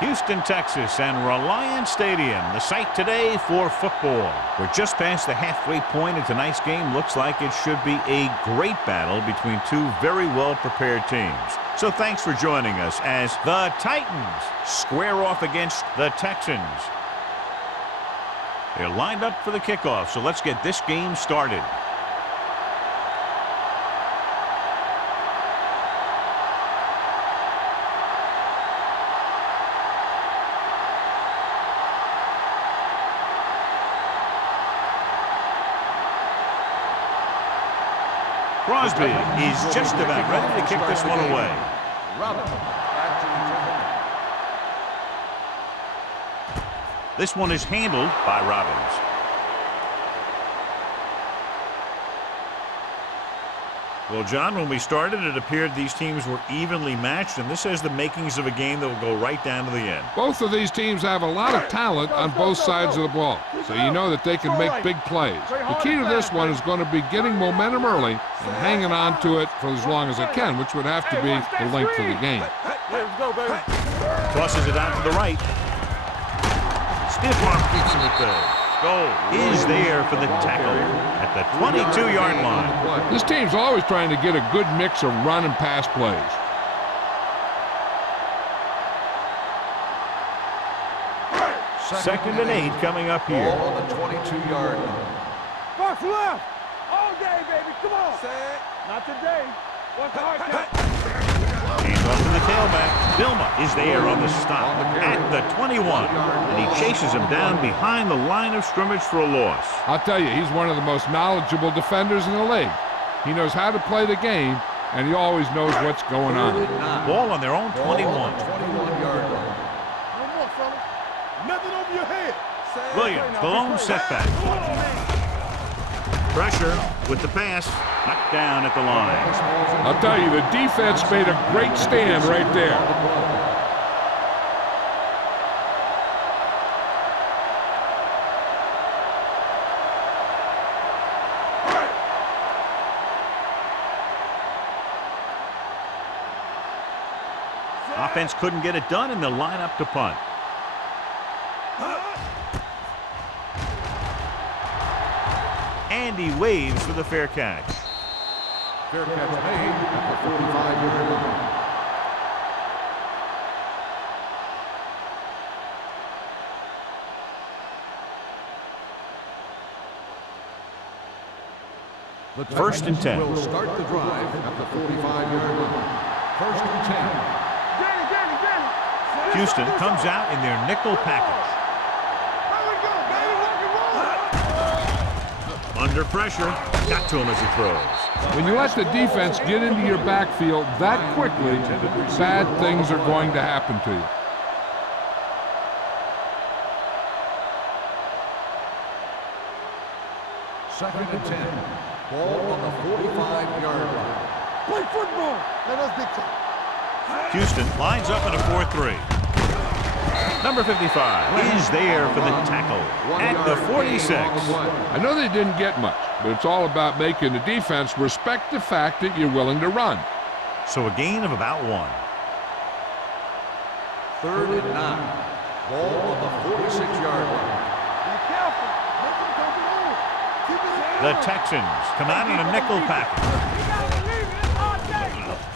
Houston, Texas, and Reliant Stadium, the site today for football. We're just past the halfway point of tonight's game. Looks like it should be a great battle between two very well-prepared teams. So thanks for joining us as the Titans square off against the Texans. They're lined up for the kickoff, so let's get this game started. Crosby is just about ready to kick this one away. This one is handled by Robbins. Well, John, when we started, it appeared these teams were evenly matched, and this has the makings of a game that will go right down to the end. Both of these teams have a lot of talent on both sides of the ball, so you know that they can make big plays. The key to this one is going to be getting momentum early and hanging on to it for as long as it can, which would have to be the length of the game. Tosses it out to the right. Stiff arm keeps it there. Goal is there for the tackle at the 22-yard line. This team's always trying to get a good mix of run and pass plays. Second and 8 coming up here. Ball on the 22-yard line. Box left. All day, baby. Come on. Not today. What's the hard count? Hands off to the tailback. Vilma is there on the stop at the 21. And he chases him down behind the line of scrimmage for a loss. I'll tell you, he's one of the most knowledgeable defenders in the league. He knows how to play the game, and he always knows what's going on. Ball on their own 21. 21-yard line. No more, fellas. Nothing over your head. Williams, the lone setback. Pressure with the pass. Knocked down at the line. I'll tell you, the defense made a great stand right there. Offense couldn't get it done, and they'll line up to punt. And he waves for the fair catch. Fair catch made at the 45-yard line. The First and 10. Will start the drive at the 45-yard line. First and 10. Houston comes out in their nickel package. Under pressure, got to him as he throws. When you let the defense get into your backfield that quickly, bad things are going to happen to you. Second and 10. Ball on the 45-yard line. Play football. Let us dictate. Houston lines up in a 4-3. Number 55 is there for the tackle at the 46. I know they didn't get much, but it's all about making the defense respect the fact that you're willing to run. So a gain of about 1. Third and 9. Ball on the 46-yard line. Be careful. Make him come along. Keep it The Texans come out in a nickel package.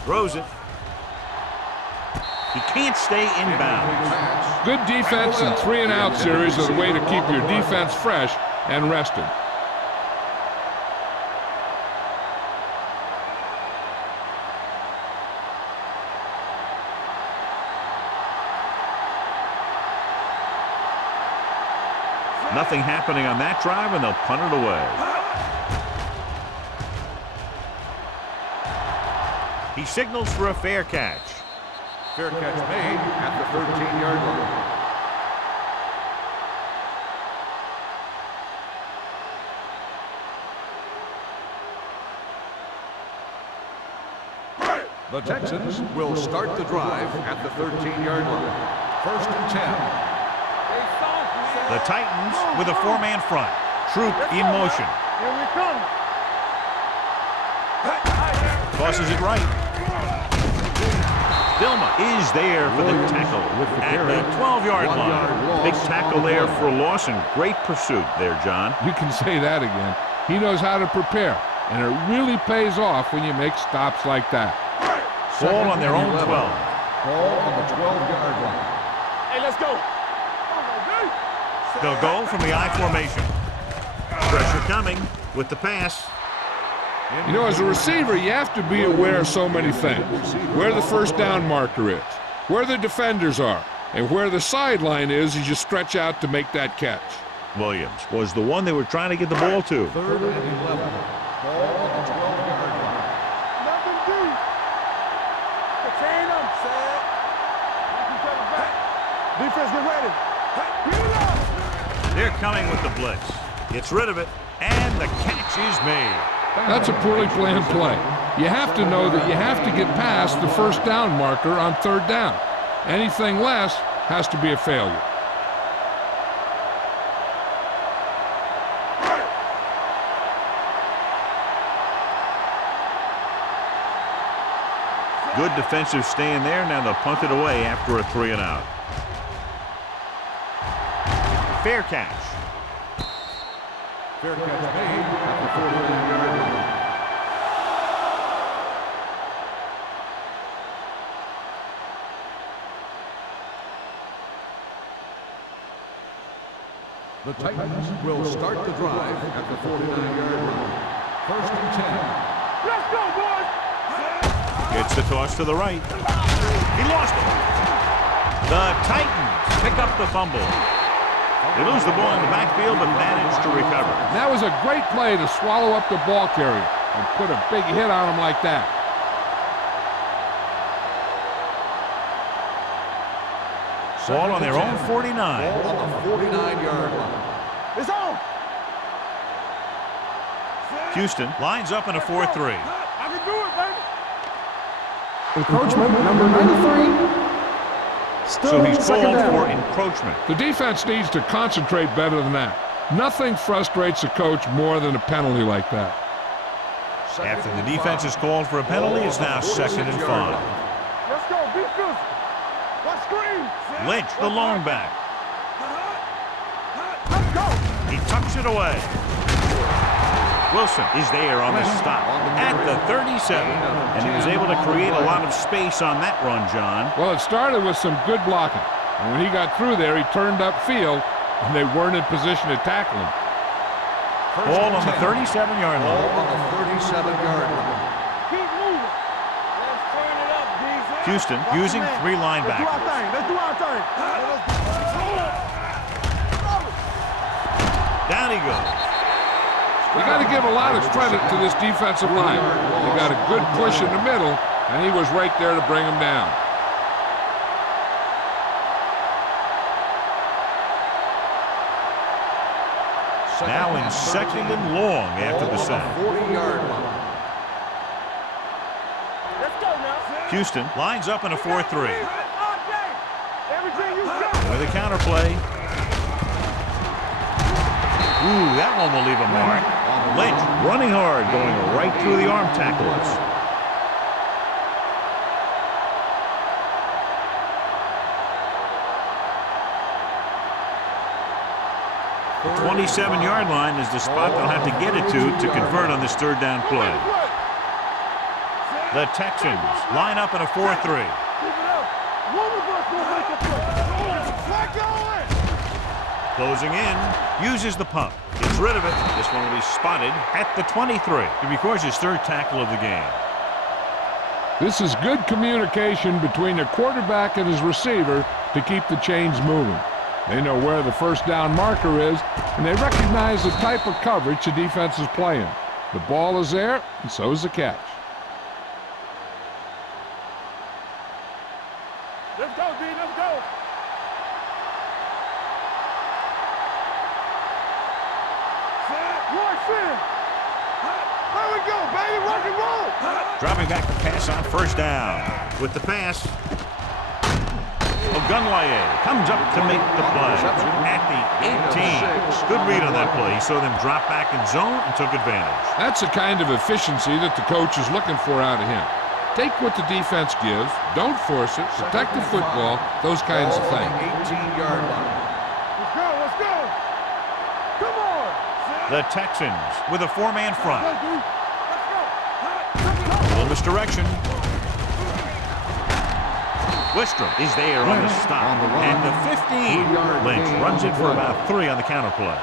Throws it. He can't stay inbounds. Good defense and 3-and-out series are the way to keep your defense fresh and rested. Nothing happening on that drive, and they'll punt it away. He signals for a fair catch. Fair catch made at the 13-yard line. The Texans will start the drive at the 13-yard line. First and 10. The Titans with a 4-man front. Troop in motion. Here we come. Tosses it right. Vilma is there for the tackle at the 12-yard line. Big tackle there for a loss and great pursuit there, John. You can say that again. He knows how to prepare, and it really pays off when you make stops like that. Ball on their own 12. Ball on the 12-yard line. Hey, let's go. They'll go from the I formation. Pressure coming with the pass. You know, as a receiver, you have to be aware of so many things. Where the first down marker is, where the defenders are, and where the sideline is as you stretch out to make that catch. Williams was the one they were trying to get the ball to. 3rd and 11. Ball on the 12-yard line. Nothing deep. Contain them. Set. Knock each other back. Defense, get ready. They're coming with the blitz. Gets rid of it, and the catch is made. That's a poorly planned play. You have to know that you have to get past the first down marker on 3rd down. Anything less has to be a failure. Good defensive stand there. Now they'll punt it away after a 3-and-out. Fair catch. Fair catch made at the 41-yard line. The Titans will start the drive at the 49-yard line. 1st and 10. Let's go, boys. Gets the toss to the right. He lost it. The Titans pick up the fumble. They lose the ball in the backfield, but manage to recover. That was a great play to swallow up the ball carrier and put a big hit on him like that. Ball on their own 49. Ball on the 49-yard line. It's on. Houston lines up in a 4-3. I can do it, baby. Encroachment, number 93. Still So he's second called down. for encroachment. The defense needs to concentrate better than that. Nothing frustrates a coach more than a penalty like that. After the defense is called for a penalty, it's now 2nd and 5. Let's go. Be physical. Watch screen. Lynch, the lone back. Let's go. He tucks it away. Wilson is there on the stop at the 37. And he was able to create a lot of space on that run, John. Well, it started with some good blocking. And when he got through there, he turned upfield, and they weren't in position to tackle him. Ball on the 37-yard Ball line. on the 37-yard line. Keep moving. Let's turn it up, D. Houston using 3 linebackers. Let's do our thing. Down he goes. You got to give a lot of credit to this defensive line. They got a good push in the middle, and he was right there to bring him down. Now in 2nd and long after the sack. 40-yard line. Let's go now. Houston lines up in a 4-3. All day. Everything you got. With a counterplay. Ooh, that one will leave a mark. Lynch running hard, going right through the arm tacklers. The 27-yard line is the spot they'll have to get it to convert on this 3rd down play. The Texans line up in a 4-3. Keep it up. One of us will make a play. Flag going. Closing in, uses the pump. Gets rid of it. This one will be spotted at the 23. He records his 3rd tackle of the game. This is good communication between the quarterback and his receiver to keep the chains moving. They know where the first down marker is, and they recognize the type of coverage the defense is playing. The ball is there, and so is the catch. Let's go, D. Let's go. There we go, baby. Rock and roll. Dropping back to pass on 1st down. With the pass, Ogunlaye comes up to make the play at the 18. Good read on that play. He saw them drop back in zone and took advantage. That's the kind of efficiency that the coach is looking for out of him. Take what the defense gives, don't force it, protect the football, those kinds of things. 18-yard line. Let's go, let's go. Come on. The Texans with a four-man front. Let's go. A little misdirection. Wistrom is there on the stop. And the 15. Lynch runs it for about 3 on the counter play.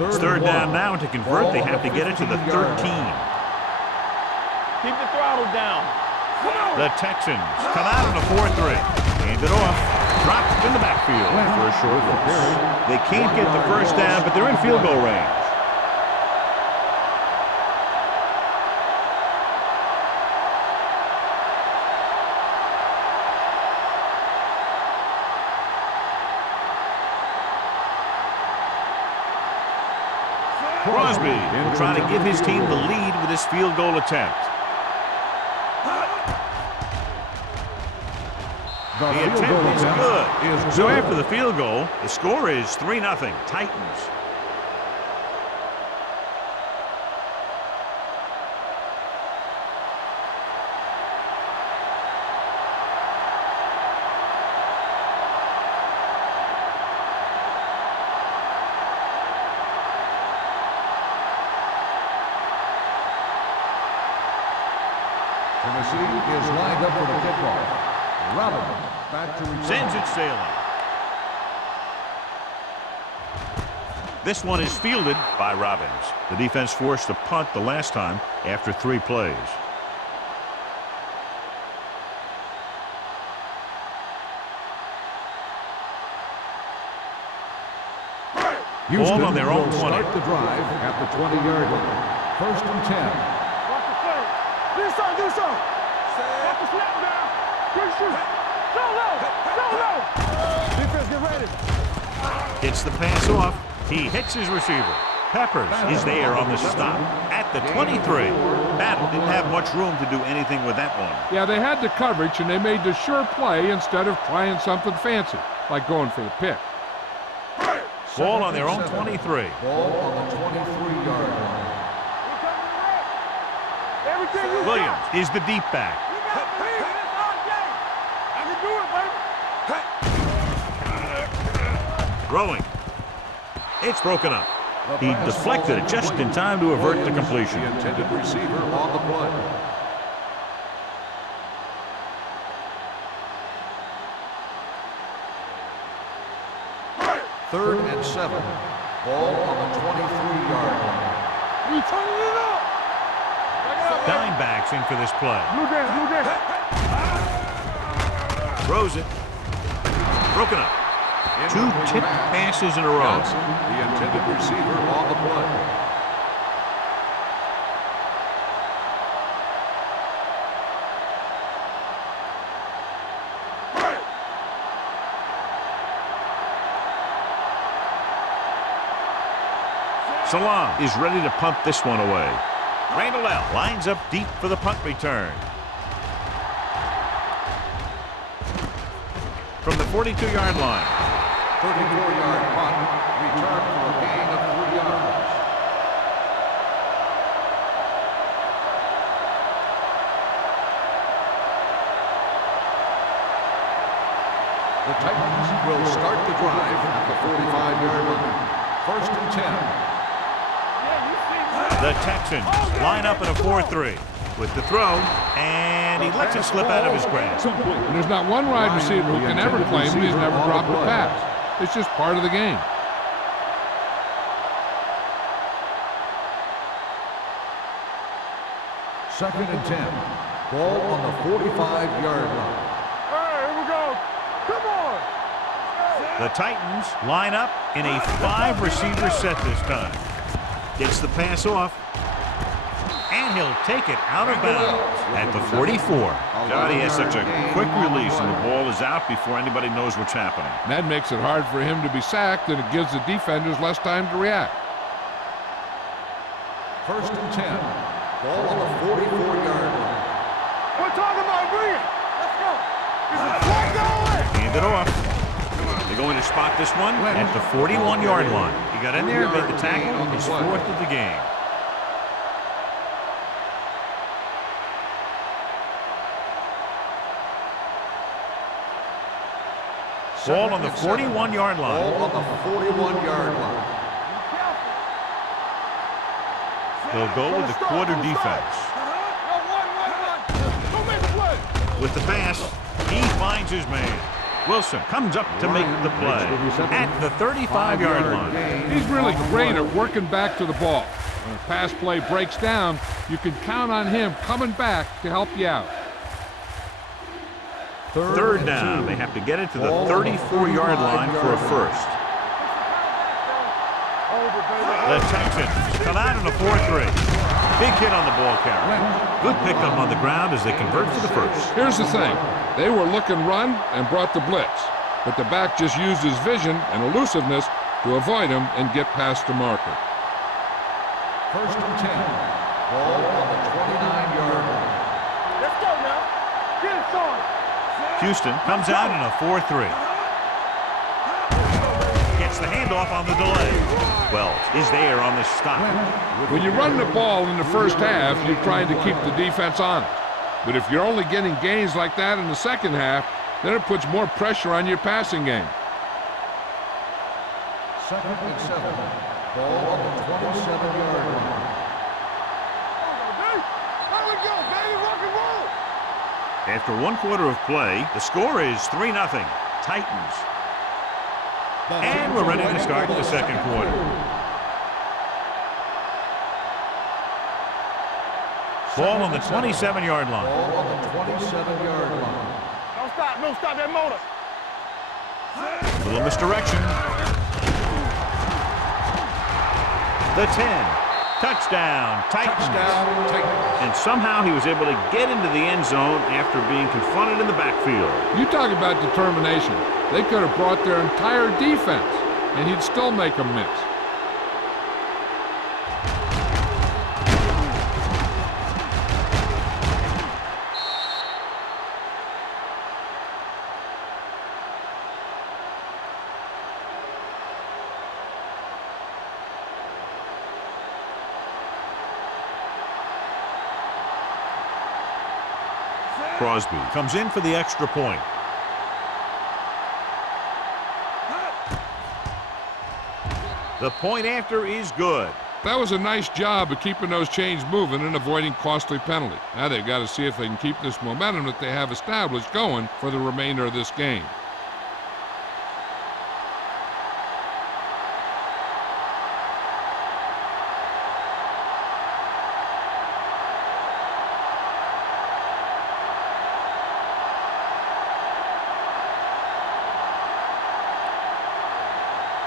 It's third down now. To convert, they have to get it to the 13. Keep the throttle down. The Texans come out on a 4-3. Hand it off. Dropped in the backfield for a short loss. They can't get the first down, but they're in field goal range. Crosby will try to give his team the lead with his field goal attempt. The attempt is good. So after the field goal, the score is 3-0, Titans. Tennessee is lined up for the kickoff. Robinson back to return. Sends it sailing. This one is fielded by Robbins. The defense forced a punt the last time after 3 plays. Ball on their own 20. Start the drive at the 20-yard line. 1st and 10. Watch the play. Do something. Watch the snap down. Good shoot. Go low. Defense, get ready. Gets the pass off. He hits his receiver. Peppers is there on the stop at the 23. Battle didn't have much room to do anything with that one. Yeah, they had the coverage, and they made the sure play instead of trying something fancy, like going for the pick. Ball on their own 23. Ball on the 23-yard line. Everything you Williams got. is the deep back. You got to believe in this hard game. I can do it, baby. Throwing. It's broken up. He deflected it just in time to avert the completion. The intended receiver on the play. Third and 7. Ball on the 23-yard line. You turning it up. Dimebacks in for this play. Blue dance. Throws it. Broken up. 2 tipped passes in a row. Johnson, the intended receiver on the play. Salam is ready to punt this one away. Randall lines up deep for the punt return. From the 42-yard line. 34-yard punt, return for a gain of 3 yards. The Titans will start the drive at the 45-yard line. 1st and 10. The Texans line up in a 4-3 with the throw, and he lets it slip out of his grasp. And there's not one wide receiver who can ever claim he's never dropped a pass. It's just part of the game. Second and 10. Ball on the 45-yard line. All right, here we go. Come on. The Titans line up in a 5-receiver set this time. Gets the pass off, and he'll take it out of bounds at the 44. God, he has such a quick release, and the ball is out before anybody knows what's happening. And that makes it hard for him to be sacked, and it gives the defenders less time to react. 1st and 10. Ball on the 44-yard line. We're talking about bring it. Let's go. Is it flag going? Hand it off. They're going to spot this one at the 41-yard line. He got in there, made the tackle, his 4th of the game. Ball on the 41-yard line. Ball on the 41-yard line. They'll go with the quarter defense. With the pass, he finds his man. Wilson comes up to make the play at the 35-yard line. He's really great at working back to the ball. When a pass play breaks down, you can count on him coming back to help you out. Third down. They have to get it to the 34-yard line for a first. The Texans come out in a 4-3. Big hit on the ball carrier. Good pickup on the ground as they convert for the first. Here's the thing. They were looking run and brought the blitz, but the back just used his vision and elusiveness to avoid him and get past the marker. 1st and 10. Ball on the 29-yard line. Let's go now. Get it, son. Houston comes out in a 4-3. Gets the handoff on the delay. Wells is there on the stop. When you run the ball in the first half, you're trying to keep the defense honest. But if you're only getting gains like that in the second half, then it puts more pressure on your passing game. 2nd and 7. Ball on the 27-yard line. There we go, baby. Rock and roll. After 1 quarter of play, the score is 3-0. Titans. And we're ready to start the second quarter. Ball on the 27-yard line. Ball on the 27-yard line. Don't stop that motor. A little misdirection. The 10. Touchdown, Titans. Touchdown, Titans. And somehow he was able to get into the end zone after being confronted in the backfield. You talk about determination. They could have brought their entire defense, and he'd still make them miss. Crosby comes in for the extra point. The point after is good. That was a nice job of keeping those chains moving and avoiding costly penalty. Now they've got to see if they can keep this momentum that they have established going for the remainder of this game.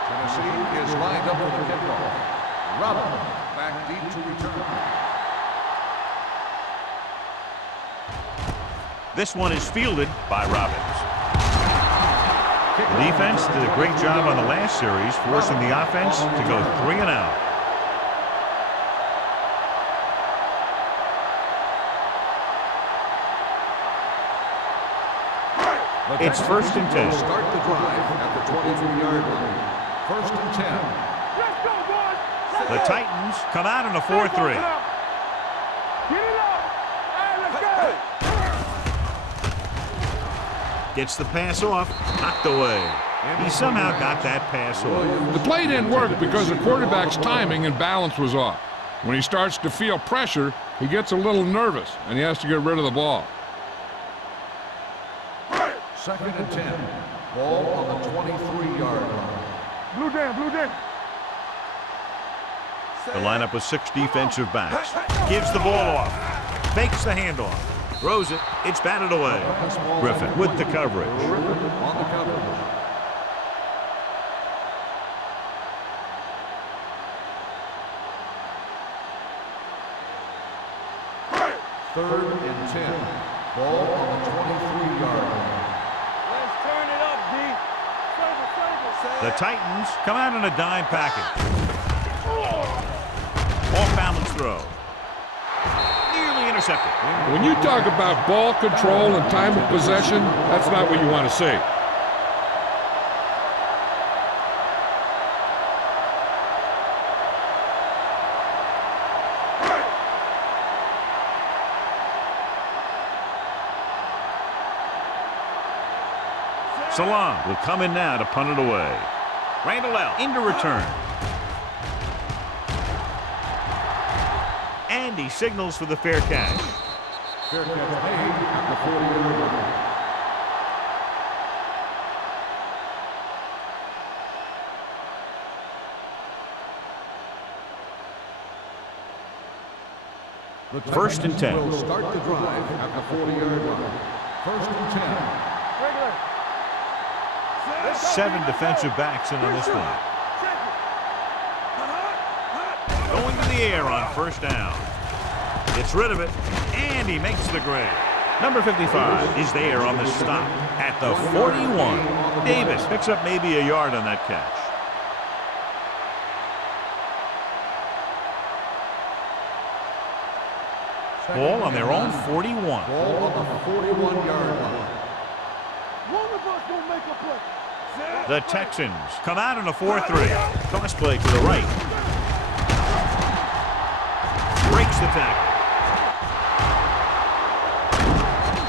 Tennessee is lined up for the kickoff. Robin back deep to return. This one is fielded by Robbins. The defense did a great job on the last series, forcing the offense to go 3 and out. It's 1st and 10. Start the drive at the 23-yard line. 1st and 10. Let's go, boys. The Titans come out in a 4-3. Get it up. Hey, let's go. Gets the pass off, knocked away. He somehow got that pass off. The play didn't work because the quarterback's timing and balance was off. When he starts to feel pressure, he gets a little nervous, and he has to get rid of the ball. 2nd and 10. Ball on the 23-yard line. Blue down. The lineup with 6 defensive backs. Gives the ball off. Fakes the handoff. Throws it. It's batted away. Griffin with the coverage. On the coverage. Third and 10. Ball on the 23-yard line. Let's turn it up, D. The Titans come out in a dime package. Off-balance throw. Nearly intercepted. When you talk about ball control and time of possession, that's not what you want to see. Salam will come in now to punt it away. Randall out into return. And he signals for the fair catch. Fair catch made at the 40-yard line. The First and 10. Will start the drive at the 40-yard line. First and 10. 7 defensive backs in on this one. Going to the air on first down. Gets rid of it, and he makes the grab. Number 55 is there on the stop at the 41. Davis picks up maybe a yard on that catch. Ball on their own 41. Ball on the 41-yard line. One of us will make a play. The Texans come out in a 4-3. Toss play to the right. Breaks the tackle.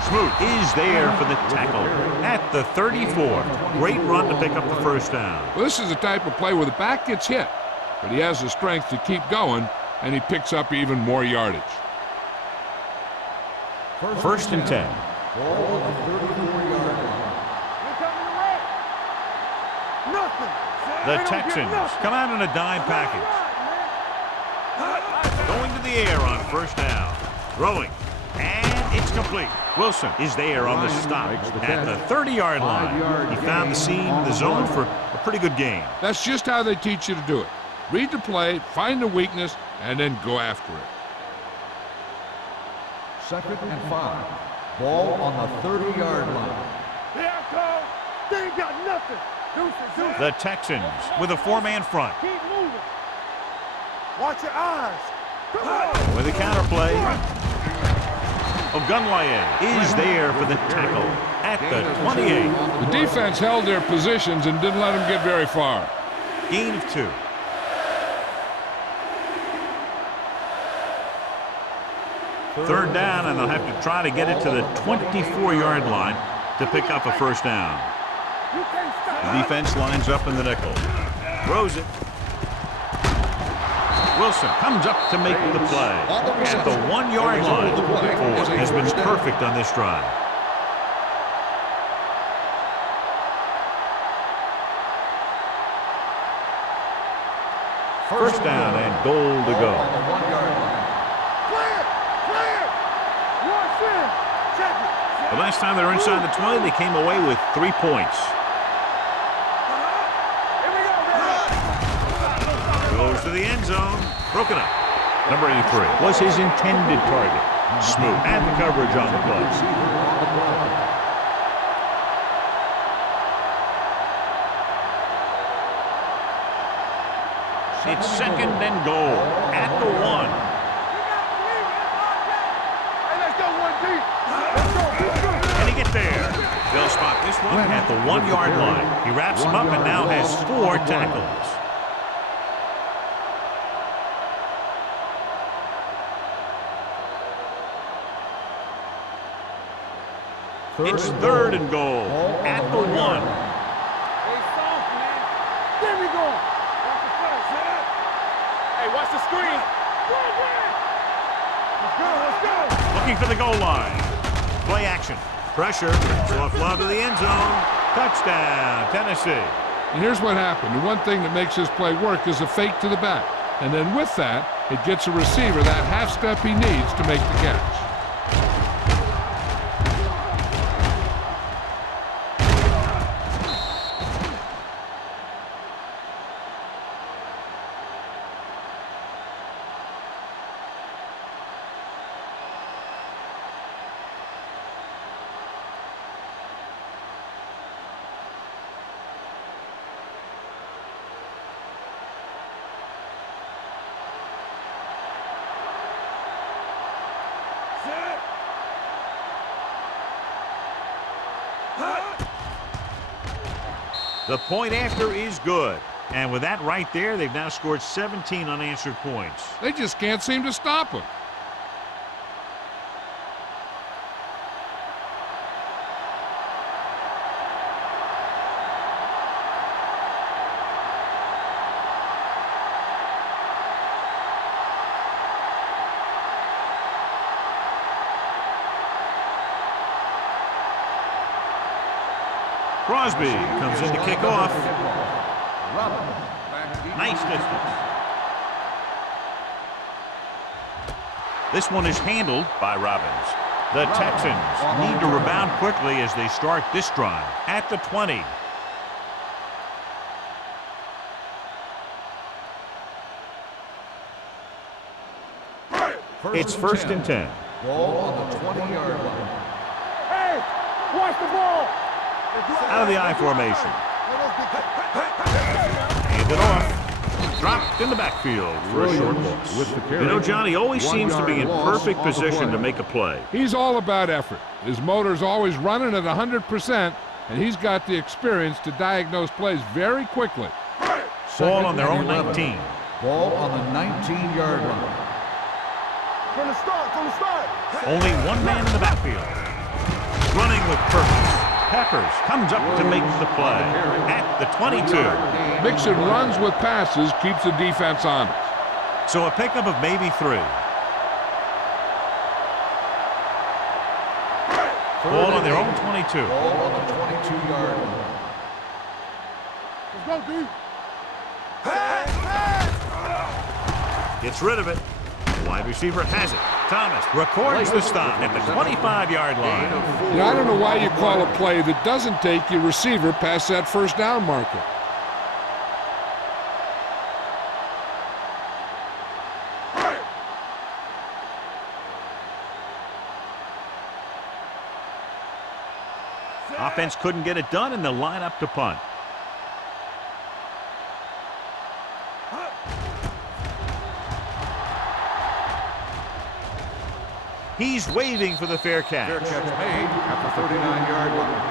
Smoot is there for the tackle at the 34. Great run to pick up the first down. Well, this is the type of play where the back gets hit, but he has the strength to keep going, and he picks up even more yardage. First and 10. Ball on the 34-yard line. Nothing. The Texans come out in a dime package. Going to the air on first down. Throwing. And it's complete. Wilson is there on the stop at the 30-yard line. He found the seam, the zone for a pretty good gain. That's just how they teach you to do it. Read the play, find the weakness, and then go after it. Second and 5. Ball on the 30-yard line. Here I come. They ain't got nothing. Deuces. The Texans with a 4-man front. Keep moving. Watch your eyes. Come on. With a counterplay. Ogunlaye is there for the tackle at the 28. The defense held their positions and didn't let them get very far. Gain of 2. Third down, and they'll have to try to get it to the 24-yard line to pick up a first down. The defense lines up in the nickel. Throws it. Wilson comes up to make the play at the 1-yard line. Ford has been perfect on this drive. First down and goal to go. The last time they were inside the 20, they came away with 3 points. Goes to the end zone. Broken up. Number 83 was his intended target. Smooth. And the coverage on the play. It's second and goal at the 1. Hey, let's go one deep. Let's go. And he gets there. They'll spot this one at the 1-yard line. He wraps him up and now has 4 tackles. It's third and goal at the 1. Hey, soft, man. There we go. Watch the first, man. Hey, watch the screen. Let's go, let's go. Looking for the goal line. Play action. Pressure. Soft lob to the end zone. Touchdown, Tennessee. And here's what happened. The one thing that makes this play work is a fake to the back. And then with that, it gets a receiver that half step he needs to make the catch. The point after is good. And with that right there, they've now scored 17 unanswered points. They just can't seem to stop him. Crosby comes in to kick off. Nice distance. This one is handled by Robbins. The Texans need to rebound quickly as they start this drive at the 20. It's first and 10. Ball on the 20-yard line. Hey, watch the ball. Out of the I formation. Hand it off. Dropped in the backfield for a short loss. With the carry. You know, John, he always 1 seems to be in yard loss perfect on the position play. to make a play. He's all about effort. His motor's always running at 100%, and he's got the experience to diagnose plays very quickly. Ball on their own 19. Ball on the 19-yard line. From the start. Only one man in the backfield. Running with purpose. Peppers comes up to make the play at the 22. Mixon runs with passes, keeps the defense honest. So a pickup of maybe 3. Ball on their own 22. Ball on the 22-yard line. Let's go, D. Gets rid of it. The wide receiver has it. Thomas records the stop at the 25-yard line. I don't know why you call a play that doesn't take your receiver past that first down marker. Offense couldn't get it done, and they'll line up to punt. He's waving for the fair catch. Fair catch made at the 39-yard line.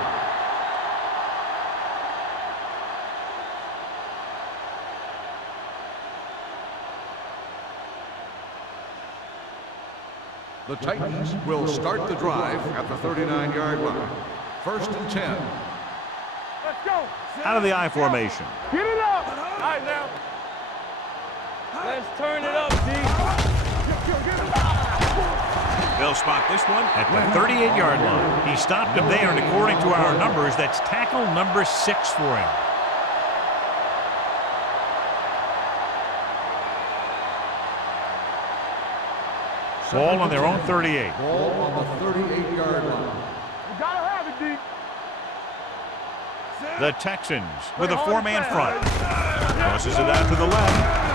The Titans will start the drive at the 39-yard line. First and 10. Let's go. Out of the I formation. Get it up. All right, now. Let's turn it up, D. They'll spot this one at the 38-yard line. He stopped him there, and according to our numbers, that's tackle number 6 for him. Ball on their own 38. Ball on the 38-yard line. You gotta have it, D. The Texans with a 4-man front. Crosses it out to the left.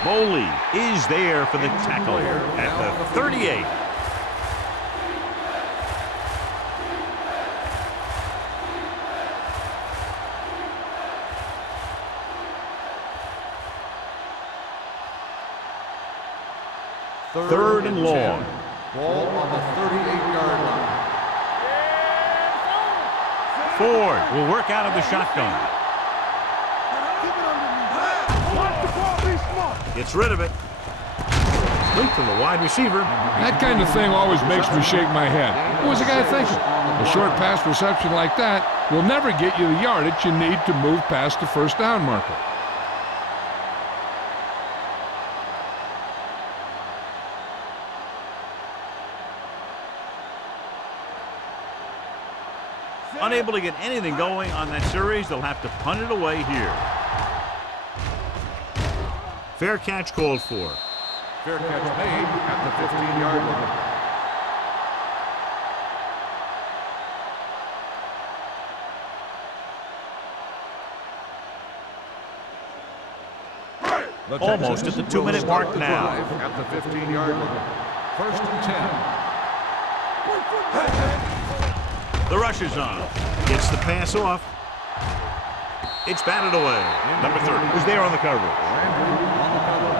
Boley is there for the tackle at the 38. Third and long. Ball on the 38-yard line. Ford will work out of the shotgun. Watch the ball, be smart. Gets rid of it. Complete to the wide receiver. That kind of thing always makes me shake my head. What was the guy thinking? A short pass reception like that will never get you the yardage you need to move past the first down marker. Unable to get anything going on that series, they'll have to punt it away here. Fair catch called for. Fair catch made at the 15-yard line. Almost at the 2-minute mark now. At the 15-yard line. First and 10. The rush is on. Gets the pass off. It's batted away. Number 30 who's there on the coverage. On the cover.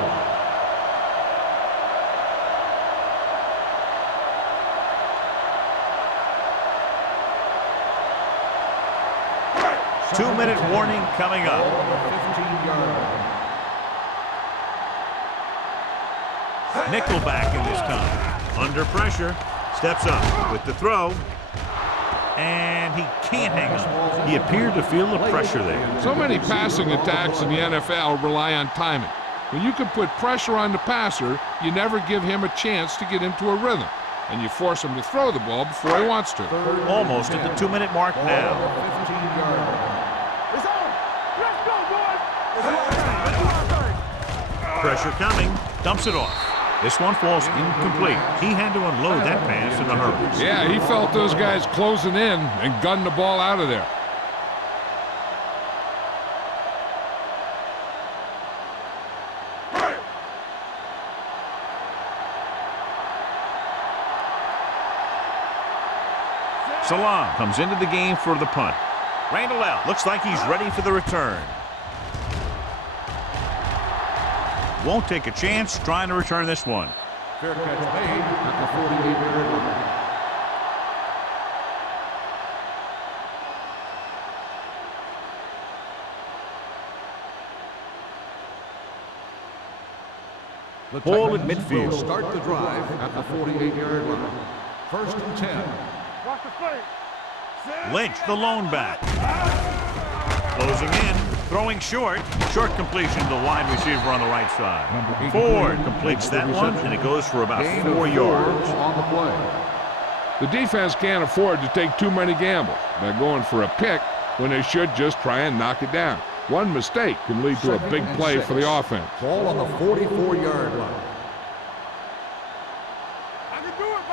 2-minute warning coming up. 15-yard line. Nickelback in this time. Under pressure. Steps up with the throw. And he can't hang on. He appeared to feel the pressure there. So many passing attacks in the NFL rely on timing. When you can put pressure on the passer, you never give him a chance to get into a rhythm. and you force him to throw the ball before he wants to. Almost at the 2-minute mark now. 15-yard line. It's on. Let's go, boys. It's our thing. Pressure coming. Dumps it off. This one falls incomplete. He had to unload that pass in a hurry. Yeah, he felt those guys closing in and gunned the ball out of there. Salam comes into the game for the punt. Randall out. Looks like he's ready for the return. Won't take a chance trying to return this one. Fair catch made at the 48-yard line. The Ball at Titans midfield. will start the drive at the 48-yard line. 1st and 10. Watch the fake. Lynch, the lone back. Closing in. Throwing short. Short completion to the wide receiver on the right side. Ford completes that one, and it goes for about 4 yards. On the play. The defense can't afford to take too many gambles by going for a pick when they should just try and knock it down. One mistake can lead to a big play for the offense. Ball on the 44-yard line. I can do it,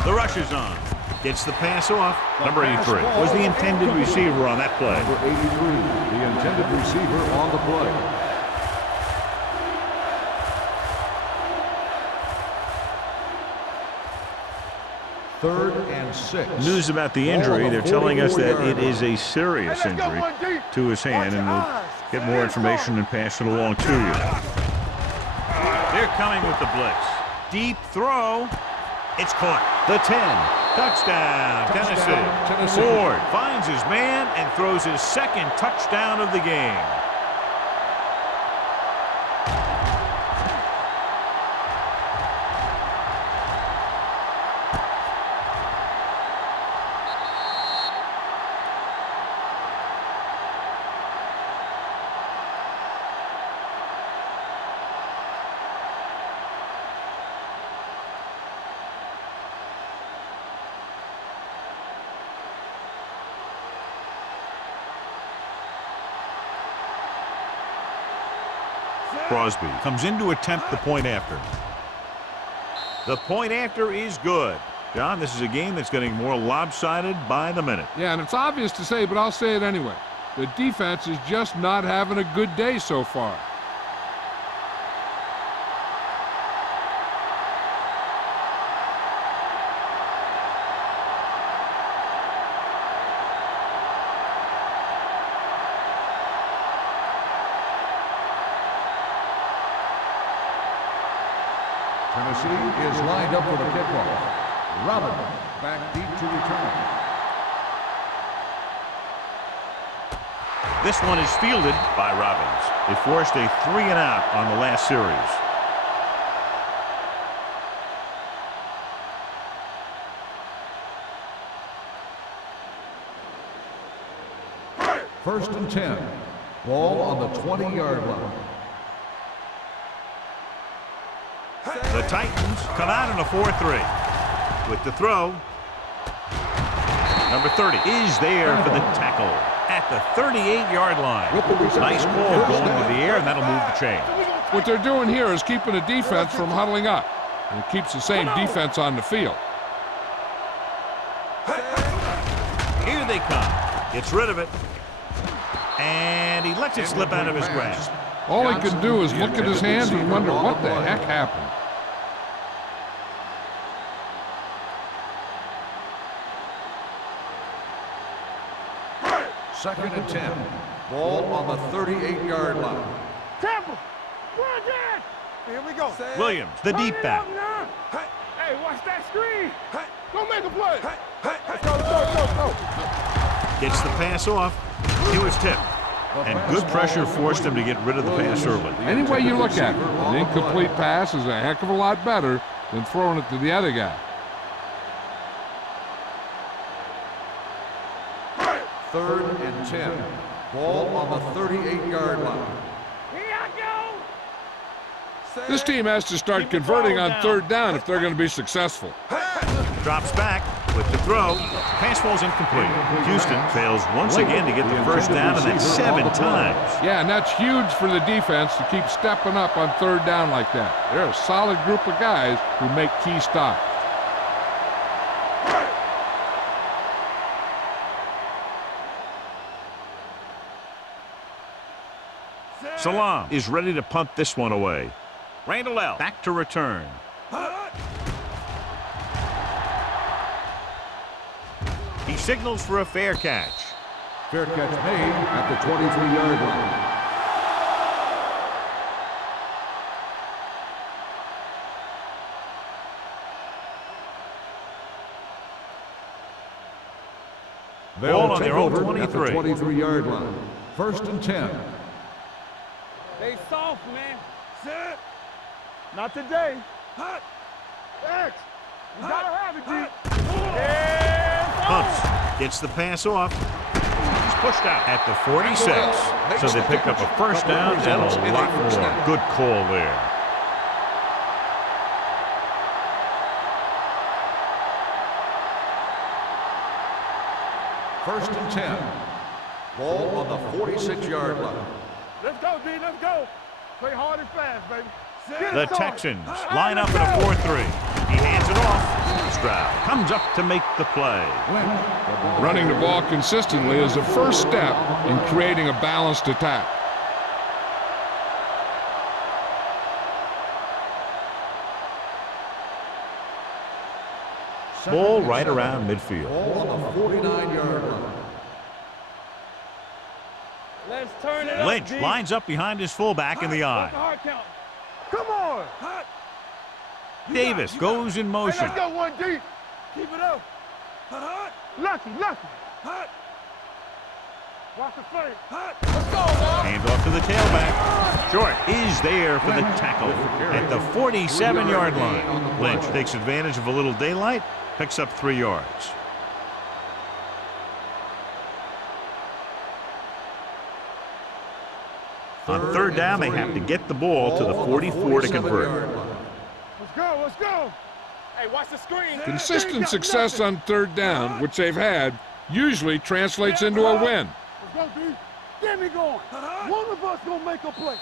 baby. The rush is on. Gets the pass off. Number 83 was the intended receiver on that play. Number 83, the intended receiver on the play. Third and 6. News about the injury. They're telling us that it is a serious injury to his hand, and we'll get more information and pass it along to you. They're coming with the blitz. Deep throw. It's caught. The 10. Touchdown, Tennessee. Ford finds his man and throws his second touchdown of the game. Crosby comes in to attempt the point after. The point after is good. John, this is a game that's getting more lopsided by the minute. Yeah, and it's obvious to say, but I'll say it anyway. The defense is just not having a good day so far. Tennessee is lined up for the kickoff. Robin back deep to return. This one is fielded by Robbins. They forced a 3-and-out on the last series. First and 10. Ball on the 20-yard line. The Titans come out in a 4-3. With the throw, number 30 is there for the tackle at the 38-yard line. Nice call going to the air, and that'll move the chain. What they're doing here is keeping the defense from huddling up. And it keeps the same defense on the field. Here they come. Gets rid of it. And he lets it slip out of his grasp. All he can do is look at his hand and wonder what the heck happened. Second and 10. Ball on the 38-yard line. Tampa, run that. Here we go. Williams, the deep back. Hey, watch that screen. Go make a play. Let's go, let's go. Gets the pass off. It was tipped. And good pressure forced him to get rid of the pass early. Any way you look at it, an incomplete pass is a heck of a lot better than throwing it to the other guy. Third and 10. Ball on the 38-yard line. Here I go. This team has to start converting on third down if they're going to be successful. Drops back with the throw. Pass falls incomplete. Houston fails once again to get the first down, and that's 7 times. Yeah, and that's huge for the defense to keep stepping up on third down like that. They're a solid group of guys who make key stops. Salam is ready to punt this one away. Randall L. back to return. He signals for a fair catch. Fair catch made at the 23-yard line. Ball on They'll their take own over at the 23. 23-yard line. First and 10. They soft, man. Sit. Not today. Hut. X. You gotta have it, D. Yeah. Pumps. Gets the pass off. He's pushed out at the 46. So they pick up a first down and a lot more. Good call there. First and 10. Ball on the 46-yard line. Let's go, D. Let's go. Play hard and fast, baby. The Texans line up in a 4-3. He hands it off. Stroud comes up to make the play. Running the ball consistently is the first step in creating a balanced attack. Ball right around midfield. Ball on the 49-yard line. Let's turn it up, Lynch D. lines up behind his fullback in the What's the eye. hard count? Come on. Davis goes in Hey, motion. let's go, 1D. Keep it up. Lucky. Watch the play. Let's go, now. Hand off to the tailback. Short is there for the tackle at the 47-yard line. Lynch takes advantage of a little daylight, picks up 3 yards. On third down, they have to get the ball to the 44 to convert. Let's go. Hey, watch the screen. Consistent success on third down, which they've had, usually translates into a win. Let's go, D. Get me going. One of us gonna make a play.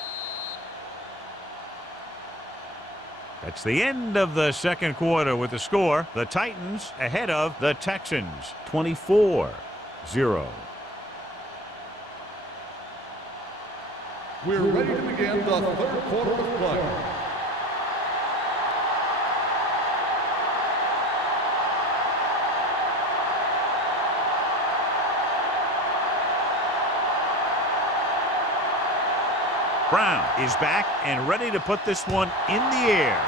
That's the end of the second quarter with the score. The Titans ahead of the Texans, 24-0. We're ready to begin the third quarter of play. Brown is back and ready to put this one in the air.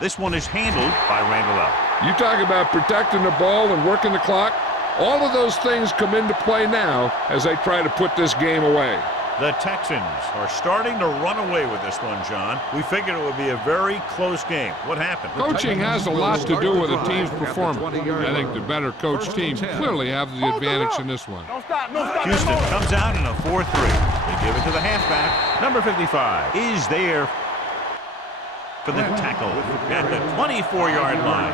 This one is handled by Randall L. You talk about protecting the ball and working the clock. All of those things come into play now as they try to put this game away. The Texans are starting to run away with this one, John. We figured it would be a very close game. What happened? Coaching has a lot to do with a team's performance. I think the better coached team clearly have the advantage in this one. Don't stop. No stop. Houston comes out in a 4-3. They give it to the halfback. Number 55 is there for the tackle at the 24-yard line.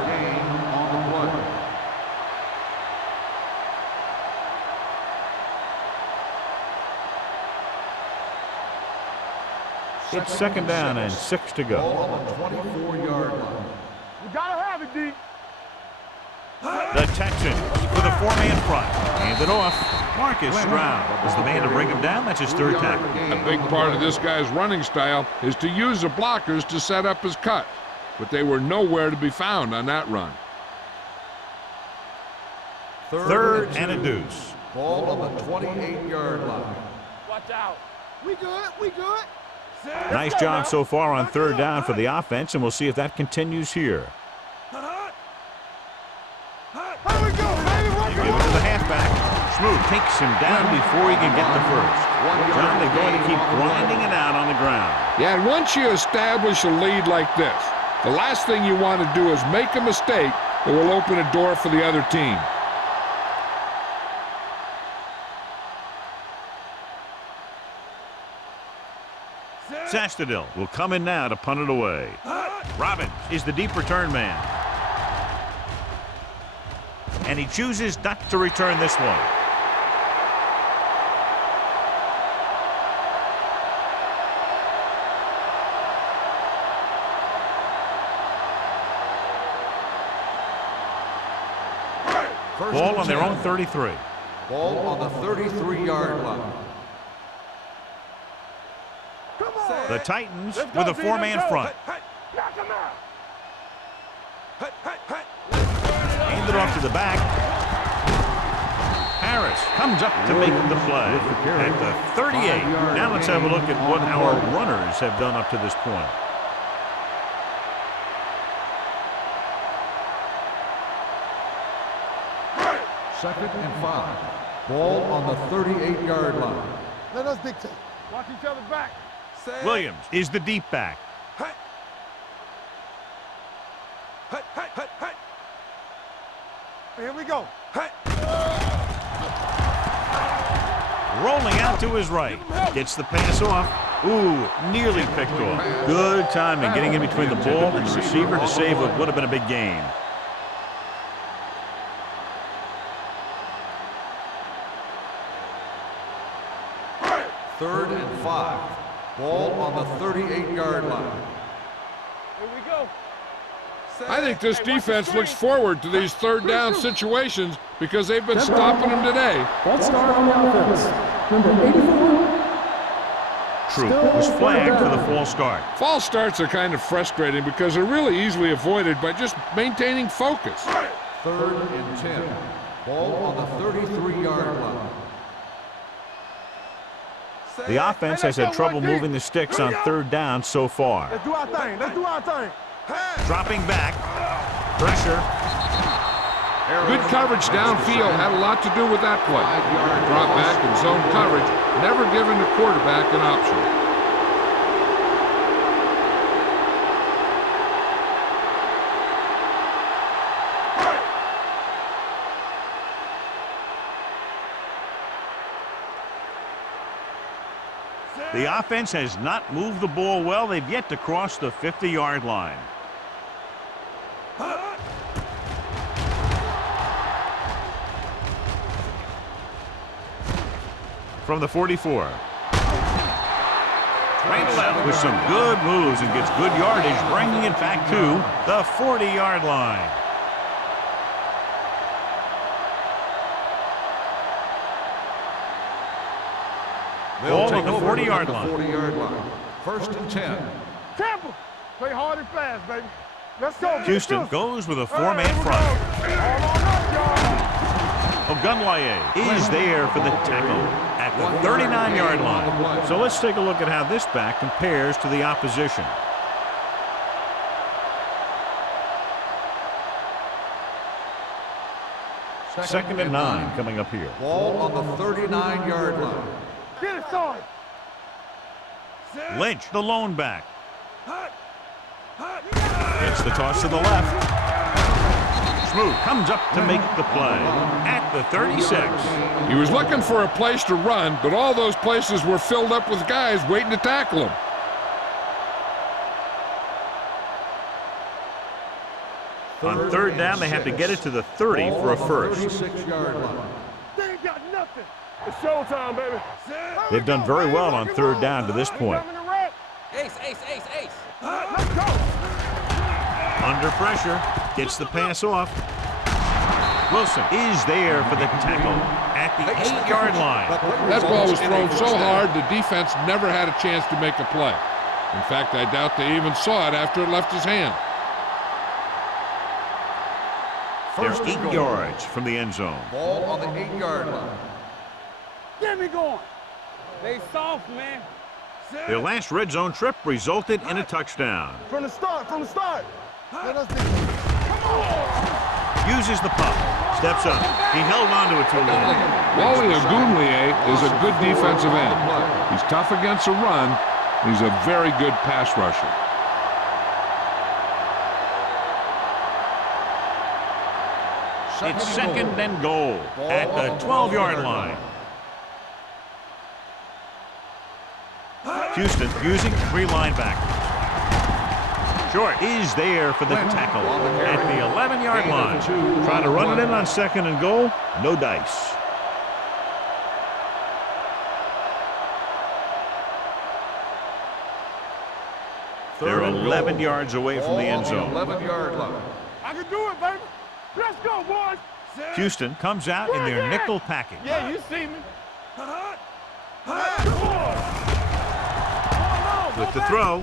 It's second down and 6 to go. Ball on the 24-yard line. You gotta have it, D. The Texans with a 4-man front. Hand it off. Marcus Stroud is the man to bring him down. That's his third tackle. A big part of this guy's running style is to use the blockers to set up his cut, but they were nowhere to be found on that run. Third and a deuce. Ball on the 28-yard line. Watch out. We good. Nice job so far on third down for the offense, and we'll see if that continues here. Here we go, baby. Give it to the halfback. Smoot takes him down before he can get the first. John, they're going to keep grinding it out on the ground. Yeah, and once you establish a lead like this, the last thing you want to do is make a mistake that will open a door for the other team. Sastadil will come in now to punt it away. Robbins is the deep return man. And he chooses not to return this one. Ball on their own 33. Ball on the 33-yard line. The Titans with a four-man front. Hand it off to the back. Harris comes up to make the play at the 38. Now let's have a look at what our runners have done up to this point. Second and 5. Ball on the 38-yard line. Let us dictate. Watch each other back. Williams is the deep back. Here we go. Rolling out to his right. Gets the pass off. Ooh, nearly picked off. Good timing getting in between the ball and the receiver to save what would have been a big gain. Third and 5. Ball on the 38-yard line. Here we go. I think this defense looks forward to these third down situations because they've been stopping them today. False start on the offense. Number 84. Troop was flagged for the false start. False starts are kind of frustrating because they're really easily avoided by just maintaining focus. Third and 10. Ball on the 33-yard line. The offense has had trouble moving the sticks on third down so far. Let's do our thing. Let's do our thing. Dropping back. Pressure. Good coverage downfield had a lot to do with that play. Drop back and zone coverage, never giving the quarterback an option. The offense has not moved the ball well. They've yet to cross the 50-yard line. From the 44. Right left with some good moves and gets good yardage, bringing it back to the 40-yard line. Ball on the 40-yard line. 40-yard line. First and 10. Tampa, play hard and fast, baby. Let's go. Houston goes with a four-man front. Ogunlaye is there for the tackle at the 39-yard line. So let's take a look at how this back compares to the opposition. Second and 9 coming up here. Ball on the 39-yard line. Get it started. Lynch, the lone back. Gets the toss to the left. Smoot comes up to make the play at the 36. He was looking for a place to run, but all those places were filled up with guys waiting to tackle him. On third down, they have to get it to the 30 for a first. 36-yard line. They ain't got nothing. It's showtime, baby. They've done very well on third down to this point. Ace, ace, ace, ace. Let's go. Under pressure, gets the pass off. Wilson is there for the tackle at the 8-yard line. That ball was thrown so hard the defense never had a chance to make a play. In fact, I doubt they even saw it after it left his hand. They're 8 yards from the end zone. Ball on the 8-yard line. Get me going. They soft, man. Their last red zone trip resulted in a touchdown. From the start, Let us come on. Uses the puck. Steps up. He held onto it too long. Wally Ogunlaye is a good defensive end. He's tough against the run. He's a very good pass rusher. It's second and goal at the 12-yard line. Houston using 3 linebackers. Short is there for the tackle at the 11-yard line. Trying to run it in on 2nd and goal. No dice. They're 11 yards away from the end zone. 11-yard line. I can do it, baby. Let's go, boys. Houston comes out in their nickel package. Yeah, you see me. With the throw,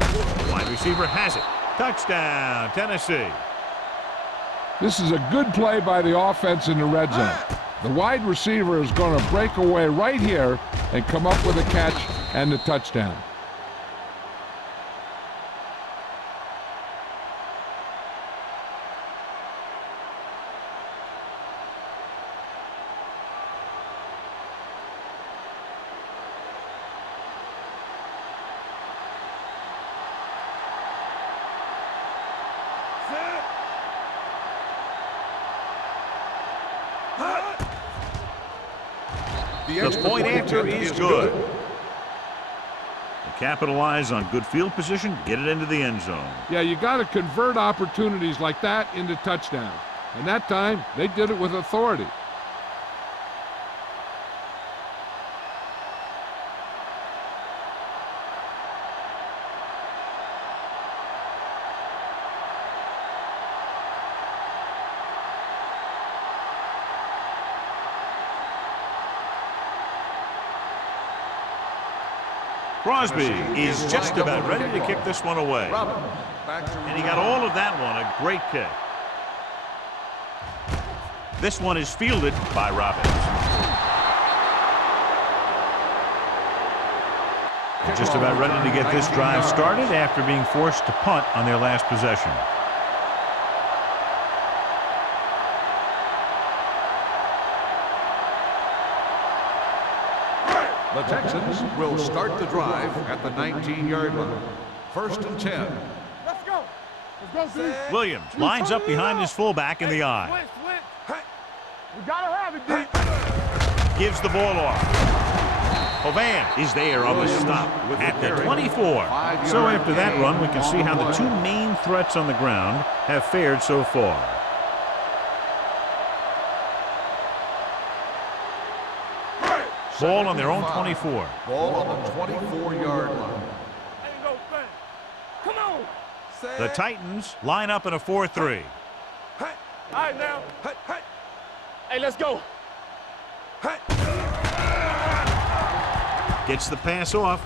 wide receiver has it. Touchdown, Tennessee. This is a good play by the offense in the red zone. The wide receiver is going to break away right here and come up with a catch and the touchdown. The point after is good. They capitalize on good field position, get it into the end zone. Yeah, you got to convert opportunities like that into touchdowns. And that time, they did it with authority. Crosby is just about ready to kick this one away. And he got all of that one, a great kick. This one is fielded by Robbins. Just about ready to get this drive started after being forced to punt on their last possession. The Texans will start the drive at the 19-yard line. 1st and 10. Let's go. Let's go, Steve. Williams lines up behind his fullback in the eye. We gotta have it, D. Gives the ball off. Hovan is there on the stop at the 24. So after that run, we can see how the 2 main threats on the ground have fared so far. Ball on their own 24. Ball on the 24-yard line. Ain't no thing. Come on. The Titans line up in a 4-3. All right, now. Hey, let's go. Gets the pass off.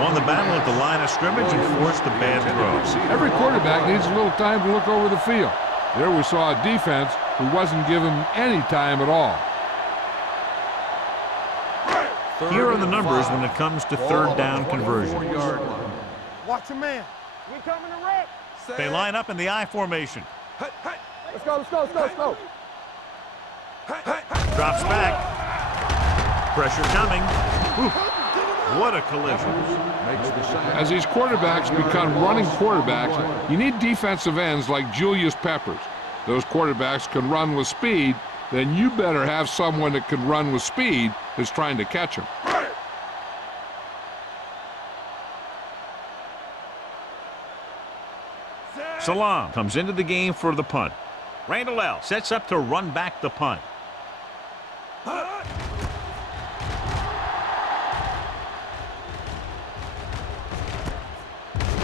Won the battle at the line of scrimmage and forced the bad throw. Every quarterback needs a little time to look over the field. There we saw a defense who wasn't given any time at all. Here are the numbers when it comes to 3rd down conversions. Watch your man. We coming to wreck. They line up in the I formation. Let's go, let's go, let's go, let's go. Drops back. Pressure coming. Ooh, what a collision. As these quarterbacks become running quarterbacks, you need defensive ends like Julius Peppers. Those quarterbacks can run with speed, then you better have someone that can run with speed that's trying to catch him. Salam comes into the game for the punt. Randall L. sets up to run back the punt.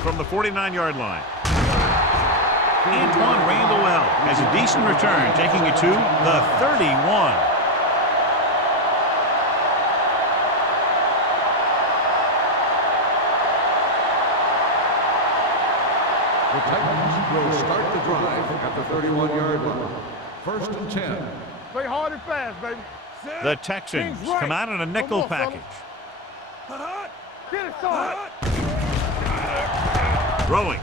From the 49-yard line. Antoine Randall L. has a decent return, taking it to the 31. The Titans will start the drive at the 31-yard line. 1st and 10. Play hard and fast, baby. The Texans come out in a nickel package. Get it, son. Throwing.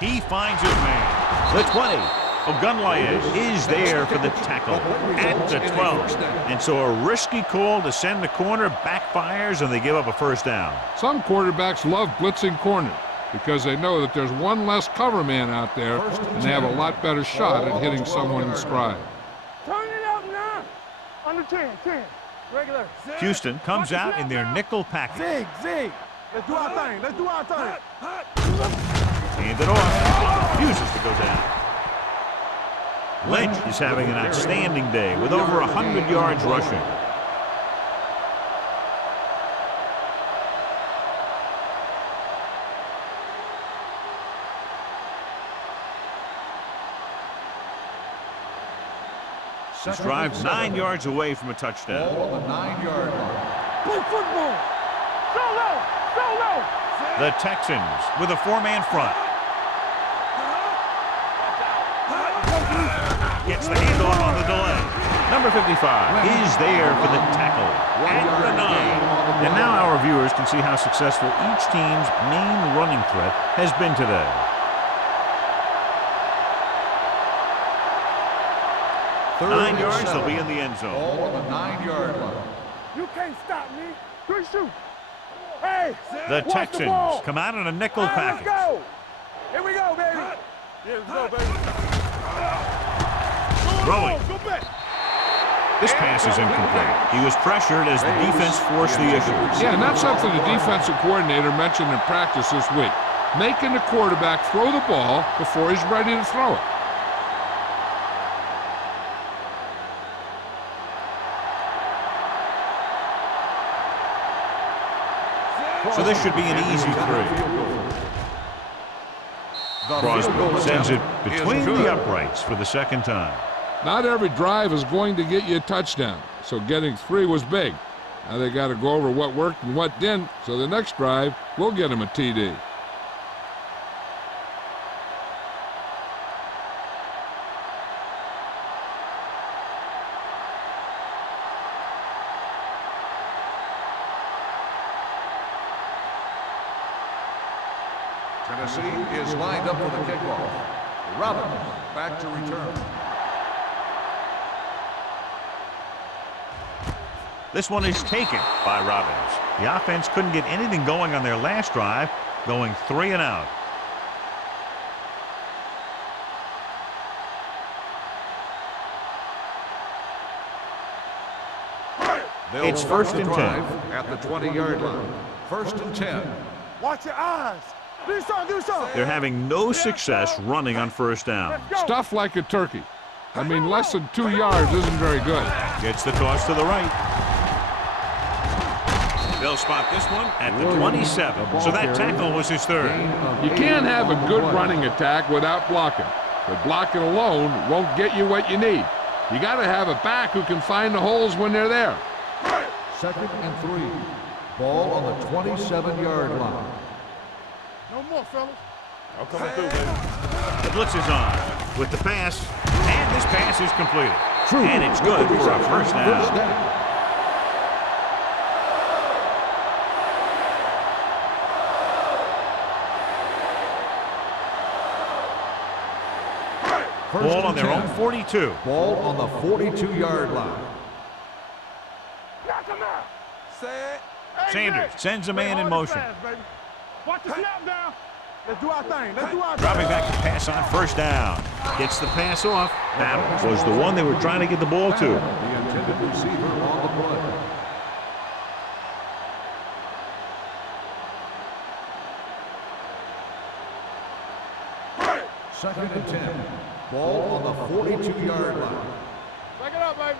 He finds his man. The 20. Ogunlaye is there for the tackle at the 12. And so a risky call to send the corner backfires and they give up a 1st down. Some quarterbacks love blitzing corners because they know that there's one less cover man out there and they have a lot better shot at hitting someone in stride. Turn it up now. Under 10, 10. Regular. Houston comes out in their nickel package. Zig, zig. Let's do our thing. Let's do our thing. Hand it off. Refuses to go down. Lynch is having an outstanding day with over 100 yards rushing. This drive's 9 yards away from a touchdown. Ball on the 9-yard line. Play football. Go low. Go low. The Texans with a 4-man front. Gets the handoff on the delay. Number 55 is there for the tackle at the 9. And now our viewers can see how successful each team's main running threat has been today. Third 9 and yards, 7. they'll be in the end zone. Ball on the 9-yard line. You can't stop me. Good shoot. Hey. The watch Texans ball. come out in a nickel Let's package. go. Here we go, baby. Yeah, let's go, baby. Throwing. Go back. This pass is incomplete. He was pressured as the defense forced the issue. Yeah, and that's something the defensive coordinator mentioned in practice this week. Making the quarterback throw the ball before he's ready to throw it. So this should be an easy 3. Crosby sends it between the uprights for the second time. Not every drive is going to get you a touchdown, so getting 3 was big. Now they got to go over what worked and what didn't, so the next drive will get him a TD. Tennessee is lined up for the kickoff. Robbins back to return. This one is taken by Robbins. The offense couldn't get anything going on their last drive, going 3 and out. It's first and 10. At the 20-yard line. First and 10. Watch your eyes. Do something, do something. They're having no success running on first down. Let's go. Stuff like a turkey. I mean, less than 2 yards isn't very good. Gets the toss to the right. They'll spot this one at the 27. So that tackle was his 3rd. You can't have a good running attack without blocking, but blocking alone won't get you what you need. You got to have a back who can find the holes when they're there. Second and 3. Ball on the 27-yard line. No more, fellas. I'm coming through, baby. The blitz is on with the pass, and this pass is completed. And it's good for a first down. Ball on their own 42. Ball on the 42-yard line. Knock him out. Say it. Sanders sends a man in motion. Watch the snap down. Let's do our thing. Let's do our thing. Dropping back to pass on first down. Gets the pass off. That was the one they were trying to get the ball to. The intended receiver on the play. Second and 10. Ball on the 42-yard line. Back it up, baby.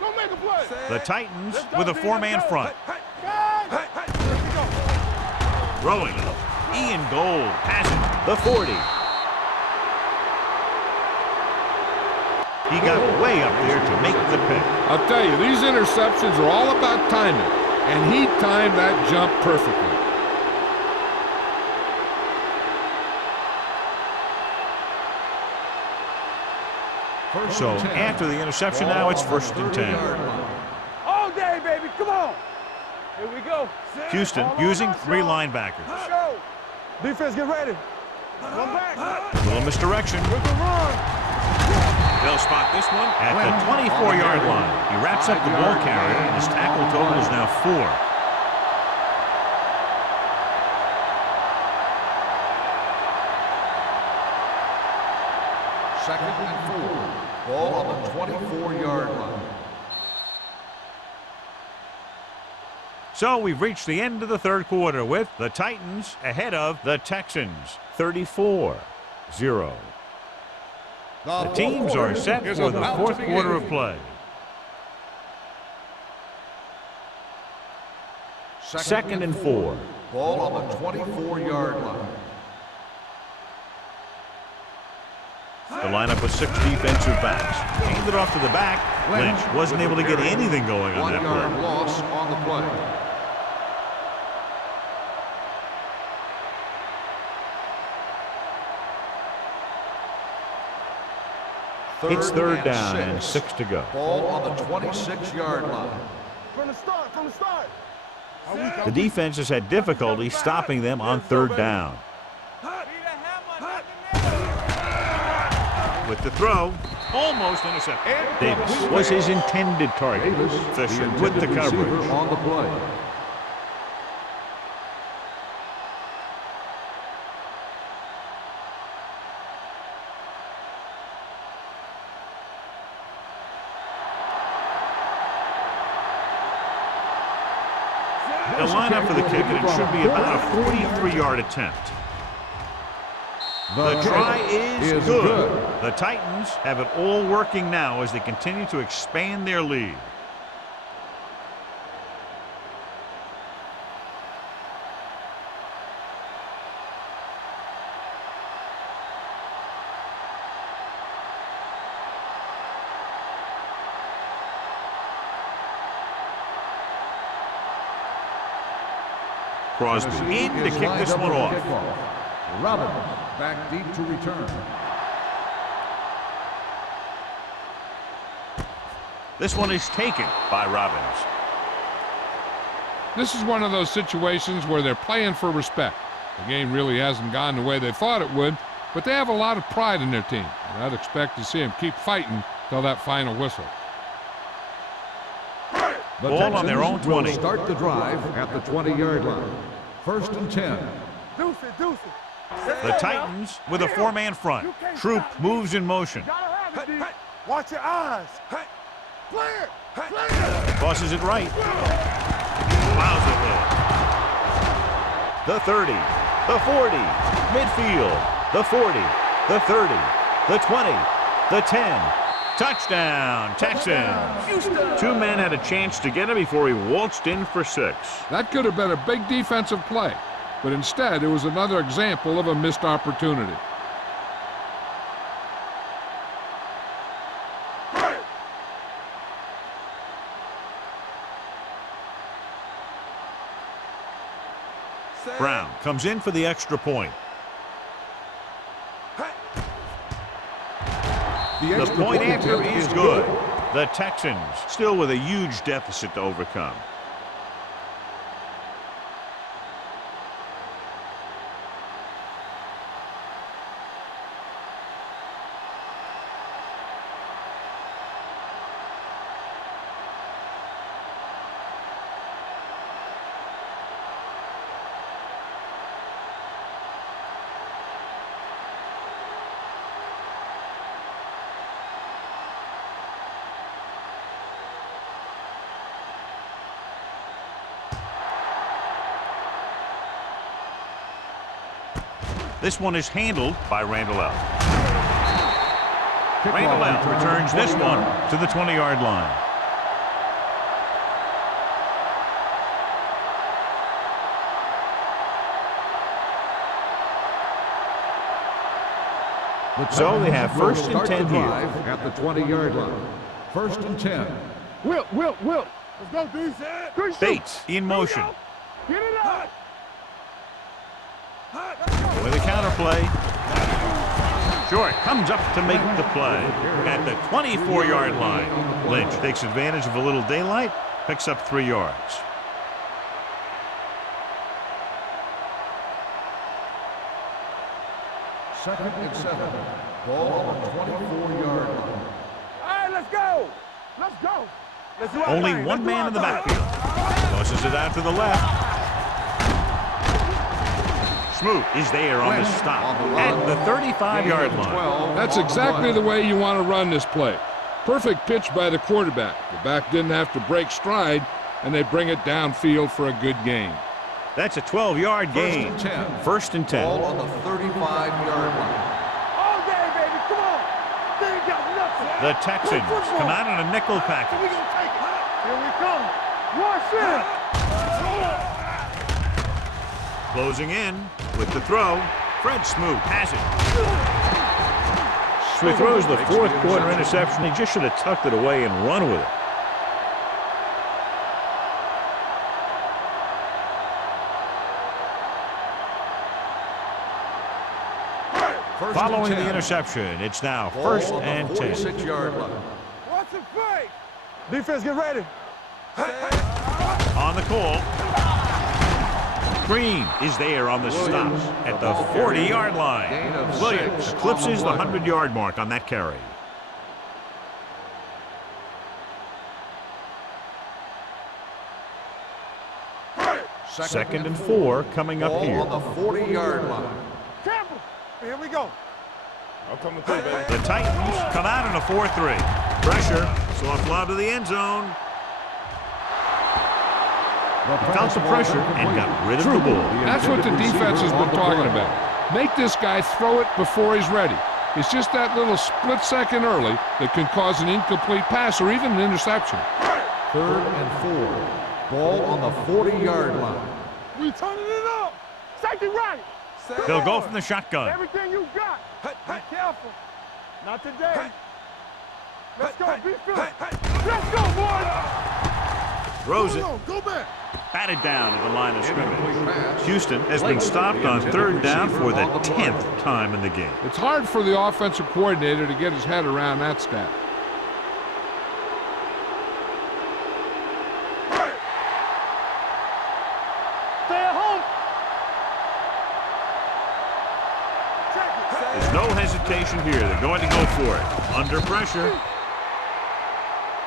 Go make a play. The Titans with a 4-man front. Throwing. Ian Gold has it. The 40. He got way up there to make the pick. I'll tell you, these interceptions are all about timing, and he timed that jump perfectly. So after the interception, now it's first and 10. All day, baby. Come on. Here we go. Houston using 3 linebackers. Let's go. Defense, get ready. Come back. Little misdirection. With the run. They'll spot this one at the 24-yard line. He wraps up the ball carrier, and his tackle total is now 4. Second and 4. Ball on the 24-yard line. So we've reached the end of the third quarter with the Titans ahead of the Texans, 34-0. The teams are set for the fourth quarter of play. Second and 4. Ball on the 24-yard line. The lineup with 6 defensive backs. Handed it off to the back. Lynch wasn't able to get anything going on that 1 yard play. loss on the play. It's third down and 6 to go. Ball on the 26-yard line. From the start, from the start. The defense has had difficulty stopping them on third down. With the throw, almost intercepted. Davis was his intended target. Fisher with the coverage. On the play. The lineup for the kick, and it should be about a 43-yard attempt. The try is good. The Titans have it all working now as they continue to expand their lead. Crosby in to kick this one off. Robbins back deep to return. This one is taken by Robbins. This is one of those situations where they're playing for respect. The game really hasn't gone the way they thought it would, but they have a lot of pride in their team. And I'd expect to see them keep fighting till that final whistle. The Ball on their own 20. Will start the drive at the 20-yard line. First and 10. Deuce it, deuce it. The Titans with a 4-man front. Troop moves in motion. Gotta have it, D. Watch your eyes. Play it, play it. Tosses it right. Plows it in. The 30, the 40, midfield, the 40, the 30, the 20, the 10. Touchdown, Texans. 2 men had a chance to get him before he waltzed in for 6. That could have been a big defensive play, but instead it was another example of a missed opportunity. Brown comes in for the extra point. The point after is good. The Texans still with a huge deficit to overcome. This one is handled by Randall L. Randall L returns this one to the 20-yard line. So they have first and 10 here. At the 20-yard line. First and 10. Whip. Let's go, D. Bates in motion. Get it up. With a counterplay. Short comes up to make the play at the 24-yard line. Lynch takes advantage of a little daylight, picks up 3 yards. Second and 7. Ball on the 24-yard line. All right, let's go. Let's go. Let's do our Only thing. one Let's do man our in the thing. backfield. Tosses it out to the left. Smoot is there on the stop at the 35-yard line. That's exactly the way you want to run this play. Perfect pitch by the quarterback. The back didn't have to break stride. and they bring it downfield for a good gain. That's a 12-yard gain. 1st and 10. Ball on the 35-yard line. All day, baby. Come on. They ain't got nothing. The Texans come out in a nickel We package. gonna take it. Here we come. Rush in. Closing in with the throw. Fred Smoot has it. So he throws the 4th quarter interception. He just should have tucked it away and run with it. Following the interception, it's now 1st and 10. 46-yard line. Watch it fake. Defense, get ready. On the call. Green is there on the stop at the 40-yard line. Williams eclipses the 100-yard mark on that carry. Second and 4 coming up Ball here. on the 40-yard line. Campbell. Here we go. I'm coming through, baby. The Titans come out in a 4-3. Pressure. Soft lob to the end zone. Felt the pressure and got rid of the ball. That's what the defense has been talking about. Make this guy throw it before he's ready. It's just that little split second early that can cause an incomplete pass or even an interception. 3rd and 4. Ball on the 40-yard line. We turning it up. Safety right. They'll go from the shotgun. Everything you got. Be careful. Not today. Let's go. Be fit. Let's go, boys. Throws it. Go back. Batted down at the line of Incomplete scrimmage. pass. Houston has been stopped on 3rd down for the 10th time in the game. It's hard for the offensive coordinator to get his head around that stat. Stay at home. There's no hesitation here. They're going to go for it. Under pressure.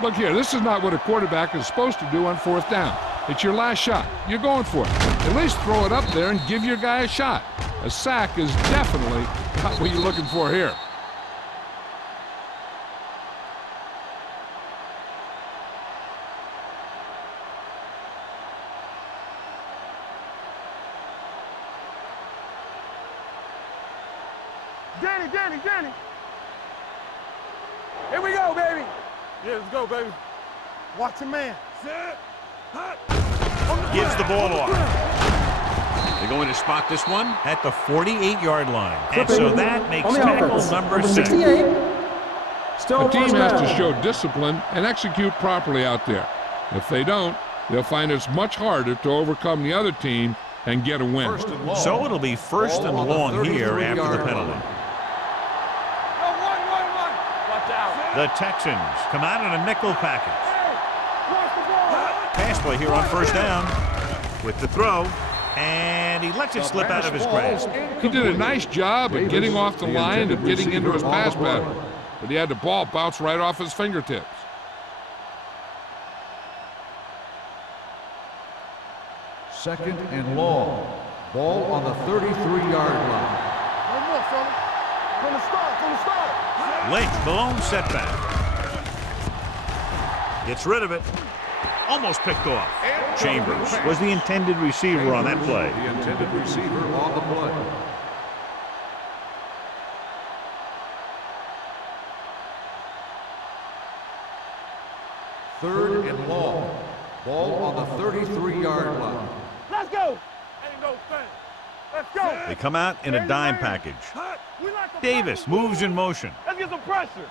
Look here, this is not what a quarterback is supposed to do on 4th down. It's your last shot. You're going for it. At least throw it up there and give your guy a shot. A sack is definitely not what you're looking for here. Danny. Here we go, baby. Yeah, let's go, baby. Watch your man. Gives the ball off. They're going to spot this one at the 48-yard line. And so that makes tackle number 6. 68. Still The team first has down. to show discipline and execute properly out there. If they don't, they'll find it's much harder to overcome the other team and get a win. 1st and long. So it'll be 1st and Ball on the long here after the 33-yard penalty. line. Watch out. The Texans come out in a nickel package. Watch the ball. Pass play here on 1st down with the throw, and he lets it slip out of his grasp. He did a nice job of getting off the line and getting into his pass pattern, but he had the ball bounce right off his fingertips. 2nd and long. Ball on the 33-yard line. One more, fella. From the start. Late, the lone setback. Gets rid of it. Almost picked off. Chambers was the intended receiver on that play. The intended receiver on the play. Third and long. Ball on the 33-yard line. Let's go. Ain't no thing. Let's go. They come out in a dime package. We like the Davis pressure. moves in motion. Let's get some pressure.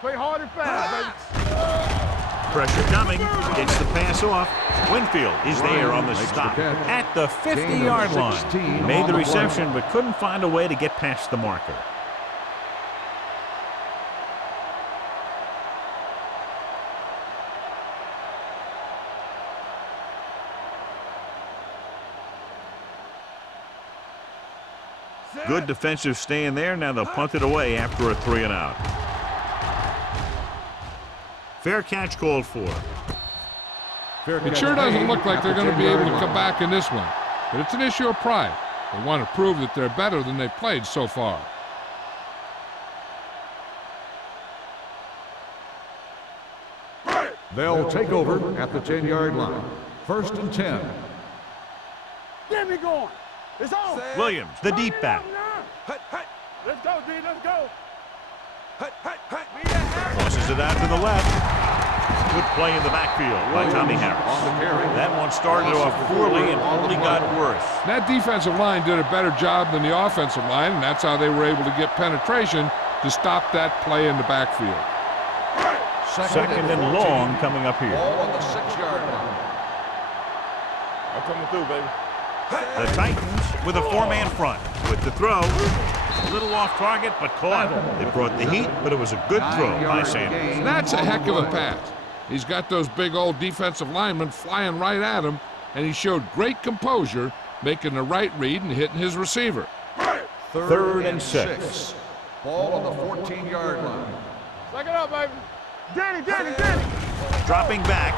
Play hard and fast, baby. Pressure coming. Gets the pass off. Winfield is there on the stop at the 50-yard line. Made the reception but couldn't find a way to get past the marker. Good defensive stand there. Now they'll punt it away after a 3-and-out. Fair catch called for. It sure doesn't look like they're going to be able to come back in this one, but it's an issue of pride. They want to prove that they're better than they've played so far. They'll take over at the 10-yard line. 1st and 10. Get me going. It's on. Williams, the deep back. Let's go, D. Let's go. Tosses it out to the left. Good play in the backfield by Tommy Harris. On the carry. That one started off poorly and only got worse. That defensive line did a better job than the offensive line, and that's how they were able to get penetration to stop that play in the backfield. Second and long coming up here. Ball on the 6-yard line. I'm coming through, baby. The Titans with a 4-man front. With the throw, a little off target, but caught. They brought the heat, but it was a good throw by Sanders. That's a heck of a pass. He's got those big old defensive linemen flying right at him, and he showed great composure, making the right read and hitting his receiver. Third and 6. Ball on the 14-yard line. Suck it up, baby. Danny. Dropping back,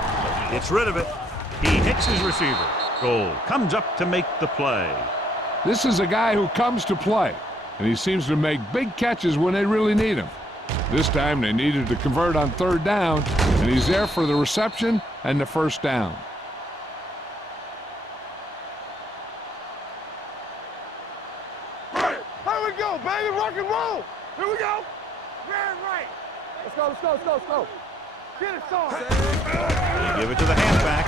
gets rid of it. He hits his receiver. Goal comes up to make the play. This is a guy who comes to play, and he seems to make big catches when they really need him. This time they needed to convert on 3rd down, and he's there for the reception and the 1st down. Here we go, baby. Rock and roll. Here we go. Very right. Let's go. Get it started. They give it to the halfback.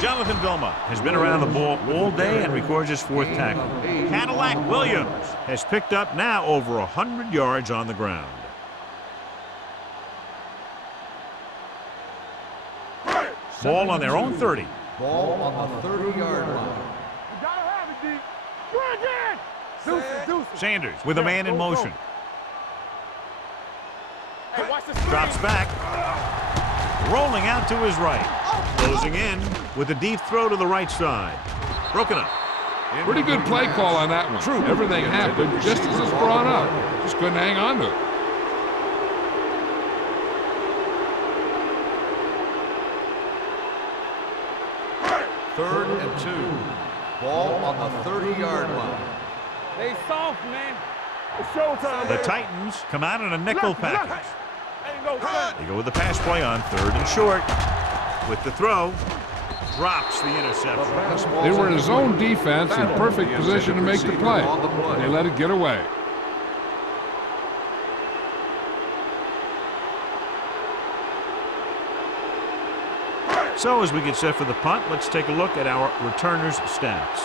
Jonathan Vilma has been around the ball all day and records his 4th tackle. Cadillac Williams has picked up now over 100 yards on the ground. Ball on their own 30. Ball on the 30-yard line. You gotta have it, D. Go again. Deuces. Sanders with a man in motion. Hey, watch the screen. Drops back. Rolling out to his right. Closing in with a deep throw to the right side. Broken up. Pretty good play call on that one. Everything happened just as it's brought up. Just couldn't hang on to it. Third and 2. Ball on the 30-yard line. They soft, man. It's showtime, The man. Titans come out in a nickel package. There you go, son. They go with the pass play on 3rd and short. With the throw, drops the interception. They were in his own defense in perfect position to make the play. They let it get away. So as we get set for the punt, let's take a look at our returners' stats.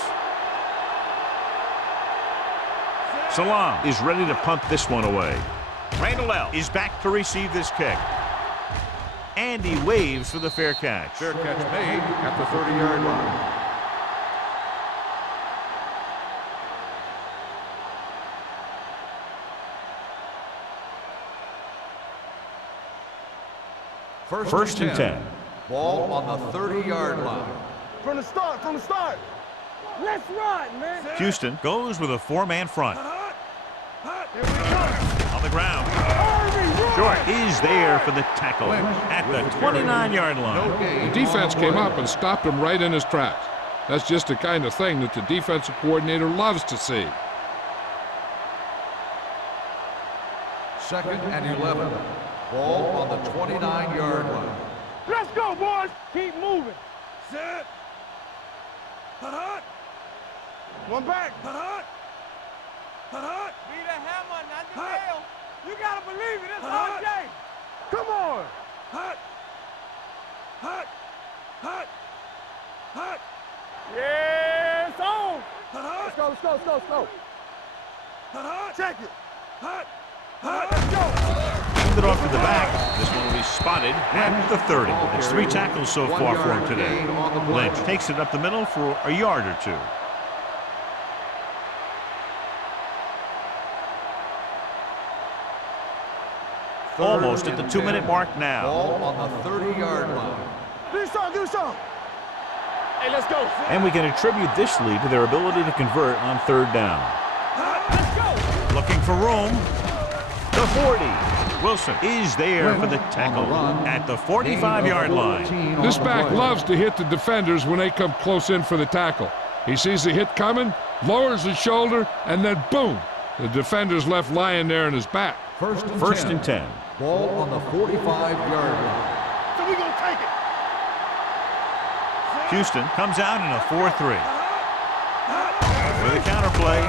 Salam is ready to punt this one away. Randall L. is back to receive this kick. And he waves for the fair catch. Fair catch made at the 30-yard line. First and 10. Ball on the 30-yard line. From the start. Let's run, man. Houston goes with a 4-man front. Here we go. On the ground. Short is there for the tackle at the 29-yard line. The defense came up and stopped him right in his tracks. That's just the kind of thing that the defensive coordinator loves to see. 2nd and 11. Ball on the 29-yard line. Let's go, boys. Keep moving. Set. One back. Be the hammer, not the nail. You gotta believe it. It's our game. Come on. Yeah, it's on. Let's go. Check it. Let's go. Send it off to the back. This one will be spotted at the 30. It's 3 tackles so far for him today. Lynch takes it up the middle for a yard or 2. Almost at the 2-minute mark now. Ball on the 30-yard line. Do something. Hey, let's go. And we can attribute this lead to their ability to convert on 3rd down. Let's go. Looking for room. The 40. Wilson is there for the tackle at the 45-yard line. This back loves to hit the defenders when they come close in for the tackle. He sees the hit coming, lowers his shoulder, and then boom, the defender's left lying there in his back. First and 10. Ball on the 45-yard line. we gonna take it. Houston comes out in a 4-3. With a counter play.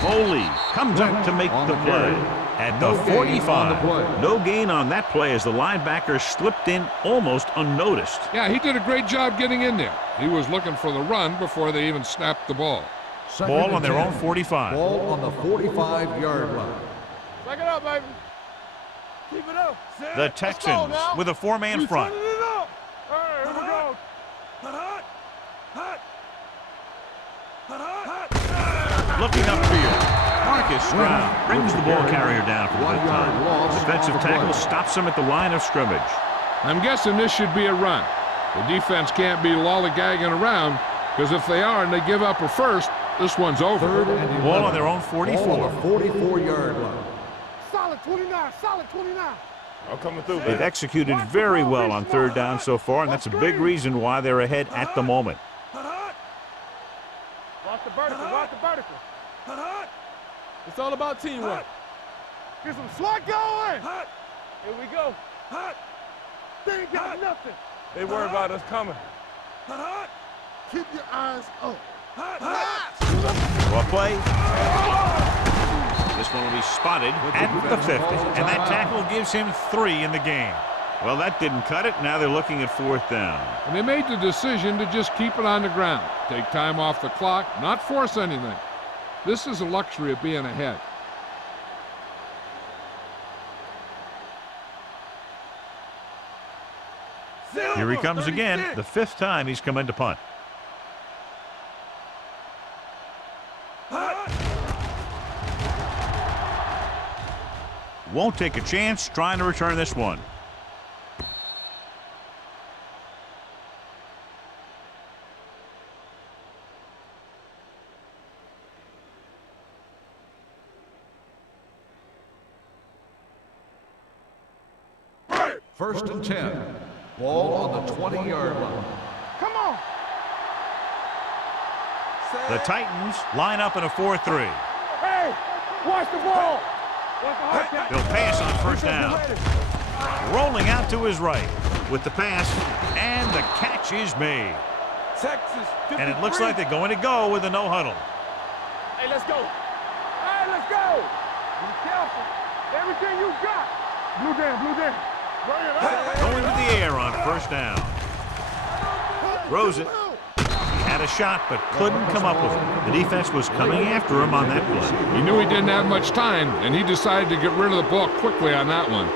Foley comes up to make the play. At the 45. No gain on that play as the linebacker slipped in almost unnoticed. Yeah, he did a great job getting in there. He was looking for the run before they even snapped the ball. Ball on their own 45. Ball on the 45-yard line. Back it up, baby. Keep it up. The Texans with a four-man front. All right, here we go. Looking upfield. Marcus Stroud brings the ball carrier down for the good time. Defensive tackle stops him at the line of scrimmage. I'm guessing this should be a run. The defense can't be lollygagging around, because if they are and they give up a first, this one's over. Ball on their own 44. Ball on the 44-yard line. Solid 29, solid 29. I'm coming through, They've executed very well on third down so far, and that's a big reason why they're ahead at the moment. Watch the vertical, watch the vertical. It's all about teamwork. Get some swat going. Here we go. They ain't got nothing. They worry about us coming. Keep your eyes up. Well play. This one will be spotted at the 50, and that tackle gives him 3 in the game. Well, that didn't cut it. Now they're looking at 4th down. And they made the decision to just keep it on the ground. Take time off the clock, not force anything. This is a luxury of being ahead. Here he comes again, the 5th time he's come in to punt. Won't take a chance trying to return this one. First and 10. Ball on the 20-yard line. Come on. The Titans line up in a 4-3. Hey, watch the ball. Watch the hard catch. He'll pass on 1st down. Rolling out to his right with the pass, and the catch is made. Texas 53. And it looks like they're going to go with a no huddle. Hey, let's go. Hey, let's go. Be careful. Everything you got. Blue down, blue down. Bring it up. Going to the air on 1st down. Throws it. He had a shot, but couldn't come up with it. The defense was coming after him on that play. He knew he didn't have much time, and he decided to get rid of the ball quickly on that one.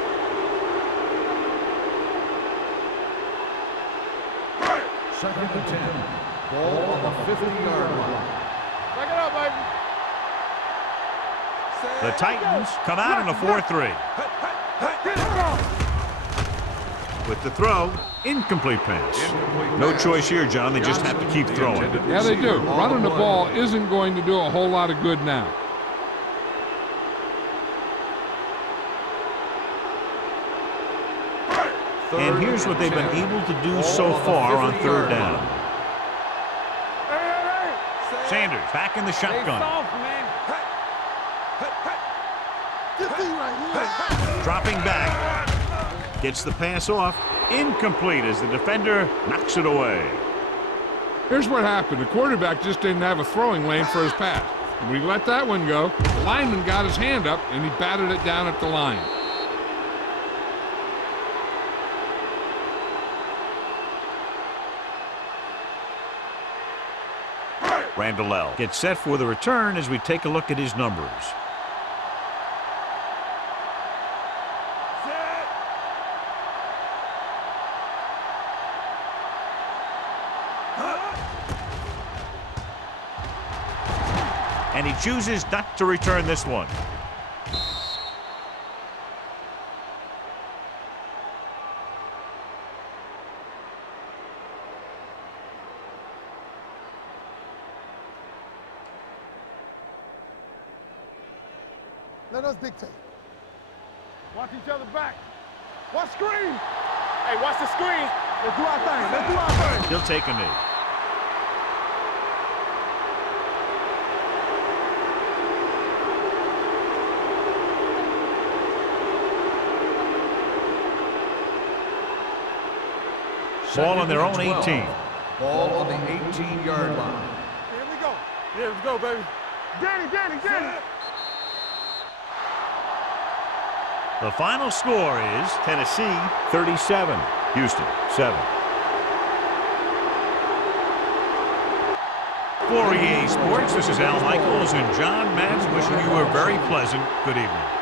Second and 10. Ball on the 50-yard line. Back it up, baby. The Titans come out in a 4-3. Get it wrong. With the throw, incomplete pass. No choice here, John. They just have to keep throwing. Yeah, they do. Running the ball isn't going to do a whole lot of good now. And here's what they've been able to do so far on 3rd down. Hey. Sanders back in the shotgun. Soft, man. Get these right here. Dropping back. Gets the pass off. Incomplete as the defender knocks it away. Here's what happened. The quarterback just didn't have a throwing lane for his pass. When he let that one go, the lineman got his hand up, and he batted it down at the line. Randall gets set for the return as we take a look at his numbers. And he chooses not to return this one. Let us dictate. Watch each other back. Watch screen. Hey, watch the screen. Let's do our thing. Let's do our thing. He'll take a knee. Ball on their own 18. Ball on the 18-yard line. Here we go. Yeah, let's go, baby. Danny. The final score is Tennessee 37, Houston 7. For EA Sports, this is Al Michaels and John Madden wishing you a very pleasant good evening.